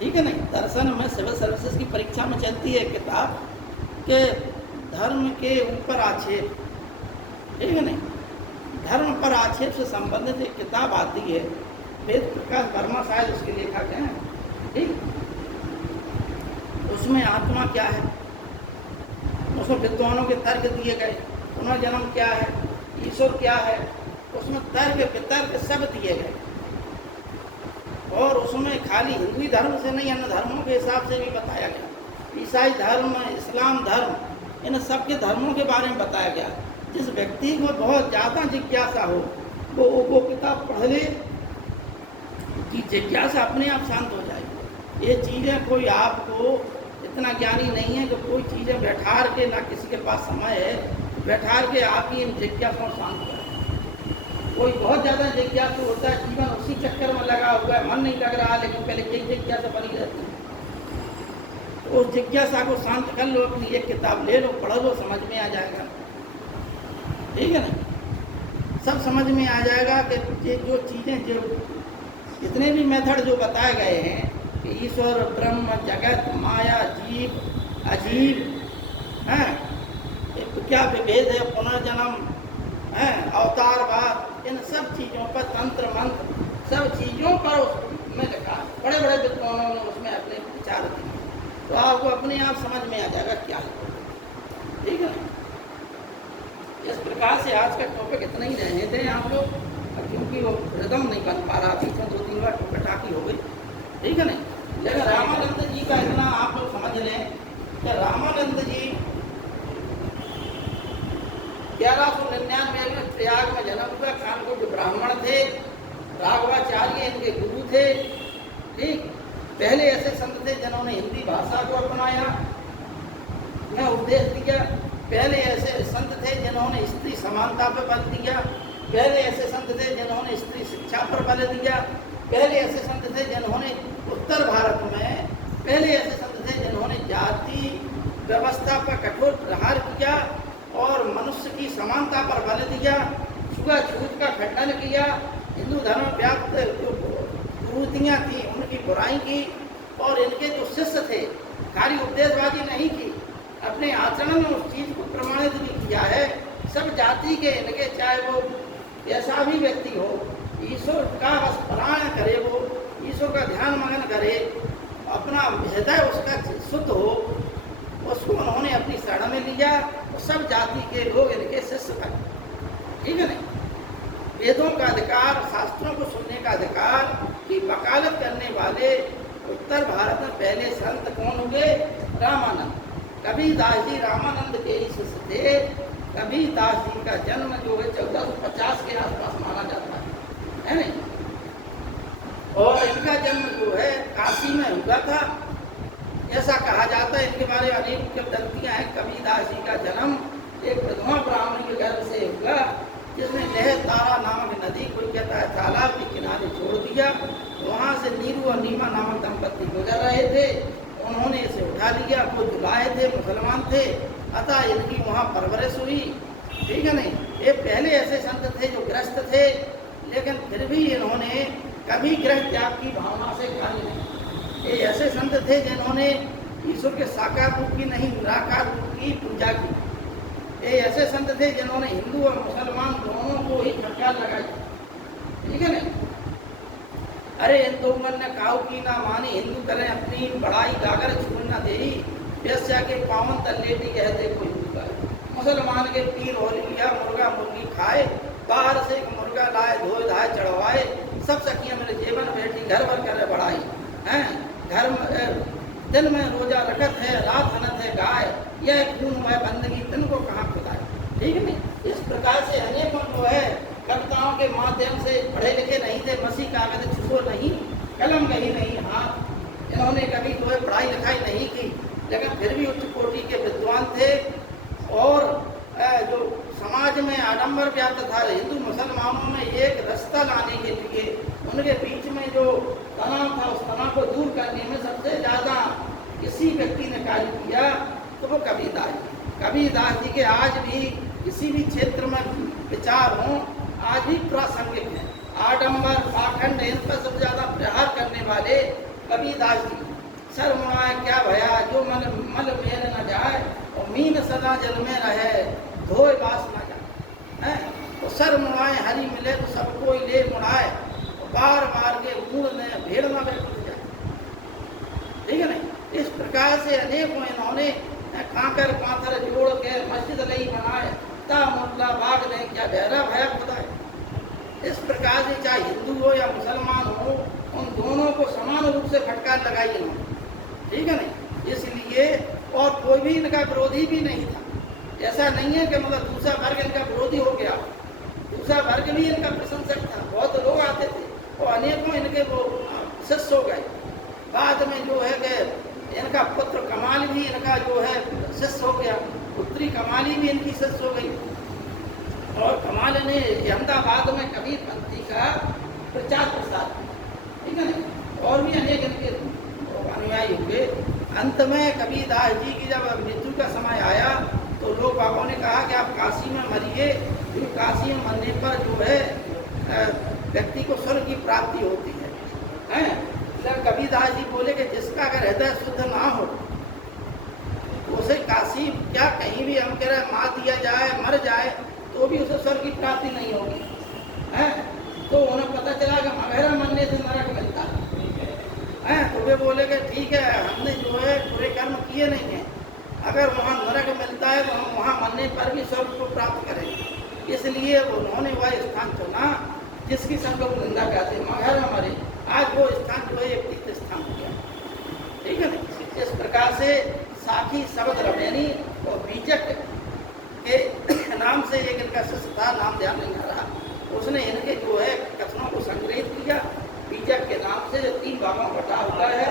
ठीक है नहीं, दर्शन में सिविल सर्विसेज की परीक्षा में चलती है किताब के धर्म के ऊपर आक्षेप, ठीक है नहीं, धर्म पर आक्षेप से संबंधित एक किताब आती है, वेद प्रकाश वर्मा शायद उसके लेखक हैं, ठीक। उसमें आत्मा क्या है, उसमें विद्वानों के तर्क दिए गए, पुनर्जन्म क्या है, ईश्वर क्या है, उसमें तर्क वितर्क सब दिए गए। और उसमें खाली हिंदू धर्म से नहीं, अन्य धर्मों के हिसाब से भी बताया गया, ईसाई धर्म, इस्लाम धर्म, इन सब के धर्मों के बारे में बताया गया। जिस व्यक्ति को बहुत ज़्यादा जिज्ञासा हो वो किताब पढ़ ले कि जिज्ञासा अपने आप शांत हो जाएगी। ये चीज़ें कोई आपको इतना ज्ञानी नहीं है कि कोई चीज़ें बैठार के, ना किसी के पास समय है बैठार के आपकी इन जिज्ञासाओं शांत करें। कोई बहुत ज़्यादा जिज्ञासु होता है, जीवन उसी चक्कर में लगा हुआ है, मन नहीं लग रहा, लेकिन पहले यही जिज्ञासा बनी रहती है। तो उस जिज्ञासा को शांत कर लो, अपनी एक किताब ले लो, पढ़ लो, समझ में आ जाएगा, ठीक है ना, सब समझ में आ जाएगा कि ये जो चीज़ें, जो जितने भी मेथड जो बताए गए हैं कि ईश्वर, ब्रह्म, जगत, माया, जीव, अजीब, हैं, क्या विभेद है, पुनर्जन्म है, अवतारवाद, इन सब चीज़ों पर, तंत्र मंत्र, सब चीज़ों पर उसमें लिखा, बड़े बड़े विद्वानों ने उसमें अपने विचार दिए, तो आपको अपने आप समझ में आ जाएगा क्या है, ठीक है ना। इस प्रकार से आज का टॉपिक इतना ही रहने थे आप लोग, क्योंकि वो रिदम नहीं बन पा रहा, बीच में 2-3 बार टोकटाकी हो गई, ठीक है ना। लेकिन रामानंद जी का इतना आप लोग समझ लें कि रामानंद जी 1199 में प्रयाग में जन्म हुआ, कानपुर के ब्राह्मण थे, राघवाचार्य इनके गुरु थे, ठीक। पहले ऐसे संत थे जिन्होंने हिंदी भाषा को अपनाया, मैं उपदेश दिया। पहले ऐसे संत थे जिन्होंने स्त्री समानता पर बल दिया। पहले ऐसे संत थे जिन्होंने स्त्री शिक्षा पर बल दिया। पहले ऐसे संत थे जिन्होंने उत्तर भारत में, पहले ऐसे संत थे जिन्होंने जाति व्यवस्था पर कठोर प्रहार किया और मनुष्य की समानता पर बल दिया, छुआछूत का खंडन किया, हिंदू धर्म व्याप्त जो कुरीतियाँ थी उनकी बुराई की, और इनके जो शिष्य थे खाली उपदेशवादी नहीं की, अपने आचरण में उस चीज़ को प्रमाणित भी किया है। सब जाति के इनके, चाहे वो ऐसा भी व्यक्ति हो, ईश्वर का बस पारायण करे, वो ईश्वर का ध्यान मगन करे, अपना हृदय उसका शुद्ध हो, उसको उन्होंने अपनी शरण में लिया, और सब जाति के लोग इनके शिष्य बने, ठीक है ना। वेदों का अधिकार, शास्त्रों को सुनने का अधिकार की वकालत करने वाले उत्तर भारत में पहले संत कौन हुए? रामानंद। कबीरदास जी रामानंद के ही शिष्य थे। कबीरदास जी का जन्म जो है 1450 के आसपास माना जाता है नहीं? और इनका जन्म जो है काशी में हुआ था, ऐसा कहा जाता है। इनके बारे में अनेक किंवदंतियां हैं। कबीरदास जी का जन्म एक विधवा ब्राह्मण के गर्भ से हुआ, जिसने लहर तारा नामक नदी, कोई कहता है तालाब के किनारे छोड़ दिया। वहाँ से नीरू और नीमा नामक दंपत्ति गुजर रहे थे, उन्होंने इसे उठा लिया। वो जुलाए थे, मुसलमान थे, अतः इनकी वहाँ परवरिश हुई, ठीक है नहीं। ये पहले ऐसे संत थे जो ग्रस्त थे, लेकिन फिर भी इन्होंने कभी ग्रह त्याग की भावना से खाली नहीं। ये ऐसे संत थे जिन्होंने ईश्वर के साकार रूप की नहीं, निराकार रूप की पूजा की। ये ऐसे संत थे जिन्होंने हिंदू और मुसलमान दोनों को ही फटकार लगाई, ठीक है ना। अरे इन दो मन ने काऊ की ना मानी, हिंदू करें अपनी बड़ाई, गागर छून न दे, वेश्या के पावन तल लेटी कहते कोई भूखा। मुसलमान के पीर हो लिया, मुर्गा मुर्गी खाए, बाहर से एक मुर्गा लाए, धोए धाए चढ़वाए, सब सखियां मेरे जीवन बैठी घर भर करे बड़ाई हैं। घर में दिन में रोजा रखत है, रात हनत है गाय, यह खून है बंदगी तिनको कहाँ खुदाए, ठीक है। इस प्रकार से अनेकों जो है कविताओं के माध्यम से, पढ़े लिखे नहीं थे, मसीह कागज छुपो नहीं, कलम गही नहीं हाथ, इन्होंने कभी जो है पढ़ाई लिखाई नहीं की, लेकिन फिर भी उच्च कोटि के विद्वान थे। और जो समाज में आडंबर व्याप्त था, हिंदू मुसलमानों में एक रास्ता लाने के लिए, उनके बीच में जो तनाव था, उस तनाव को दूर करने में सबसे ज़्यादा किसी व्यक्ति ने कार्य किया तो वो कबीरदास जी। कबीरदास जी के आज भी किसी भी क्षेत्र में विचार हों, आज भी प्रासंगिक है। आडंबर पाखंड इन पर सबसे ज़्यादा प्रहार करने वाले कबीरदास जी। सर मुआए क्या भया जो मन मल मेल न जाए, और मीन सदा जल में रहे धोए बास न जाए। हैं तो सर मुआए हरि मिले तो सब कोई ले मुड़ाए, बार बार के मूल ने भेड़ न बैठ जाए। ठीक है नहीं, इस प्रकार से अनेकों इन्होंने कांकर पाथर जोड़ के मस्जिद लई बनाए, ता मुल्ला बाग ने क्या बहरा भया खुदा। इस प्रकार से चाहे हिंदू हो या मुसलमान हो, उन दोनों को समान रूप से फटकार लगाई इन्होंने। ठीक है नहीं, इसलिए और कोई भी इनका विरोधी भी नहीं था। ऐसा नहीं है कि मतलब दूसरा वर्ग इनका विरोधी हो गया, दूसरा वर्ग भी इनका प्रशंसक था। बहुत लोग आते थे और अनेकों इनके वो शिष्य हो गए। बाद में जो है कि इनका पुत्र कमाल भी इनका जो है शिष्य हो गया, पुत्री कमाली भी इनकी शिष्य हो गई। और कमाल ने अहमदाबाद में कबीरपंथी का प्रचार प्रसार, ठीक है ना, और भी अनेक इनके अनुयायी हुए। अंत में कबीरदास जी की जब मृत्यु का समय आया तो लोग बाबा ने कहा कि आप काशी में मरिए, क्योंकि काशी में मरने पर जो है व्यक्ति को स्वर्ग की प्राप्ति होती है। कबीरदास जी बोले कि जिसका अगर हृदय शुद्ध ना हो उसे काशी क्या कहीं भी हम कह रहे मार दिया जाए, मर जाए, तो भी उसे स्वर्ग की प्राप्ति नहीं होगी। हैं तो उन्हें पता चला कि मगहरा मरने से नरक मिलता है। तो वे बोले कि ठीक है, हमने जो है बुरे कर्म किए नहीं हैं, अगर वहाँ नरक मिलता है तो हम वहाँ मरने पर भी स्वर्ग को प्राप्त करेंगे। इसलिए उन्होंने वह स्थान चुना जिसकी सब लोग निंदा करते, मगहरा मरे। आज वो स्थान जो है एक तीर्थ स्थान हो गया। ठीक है ना, इस प्रकार से साखी शब्द रमैनी और बीजक के नाम से एक इनका शिष्य था, नाम ध्यान नहीं आ रहा, उसने इनके जो है कथनों को संग्रहित किया। बीजक के नाम से जो 3 भागों में बटा हुआ है,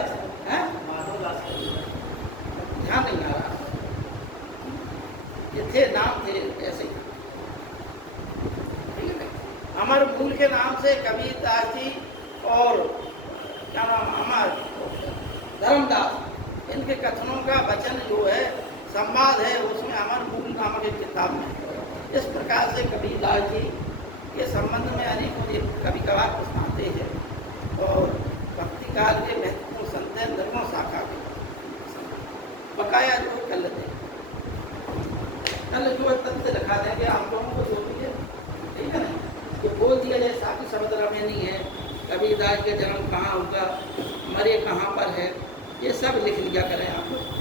ध्यान नहीं आ रहा, ये थे नाम थे ऐसे ही। ठीक है, अमर मूल के नाम से कबीरदास जी और क्या नाम अमर धर्मदास, इनके कथनों का वचन जो है संवाद है, उसमें अमर मूल नामक एक किताब में। इस प्रकार से कबीरदास जी के संबंध में अनेकों कभी कभार प्रश्नाते हैं और भक्ति काल के महत्वपूर्ण संत हैं, धर्मों शाखा के बकाया जो कल जो तथ्य दिखा देंगे आप लोगों को, जो भी है। ठीक है ना, तो बोल दिया जाए साकी शब्द रमैनी है, कबीरदास का जन्म कहाँ होगा, मरे कहाँ पर है, ये सब लिख लिया करें आप लोग।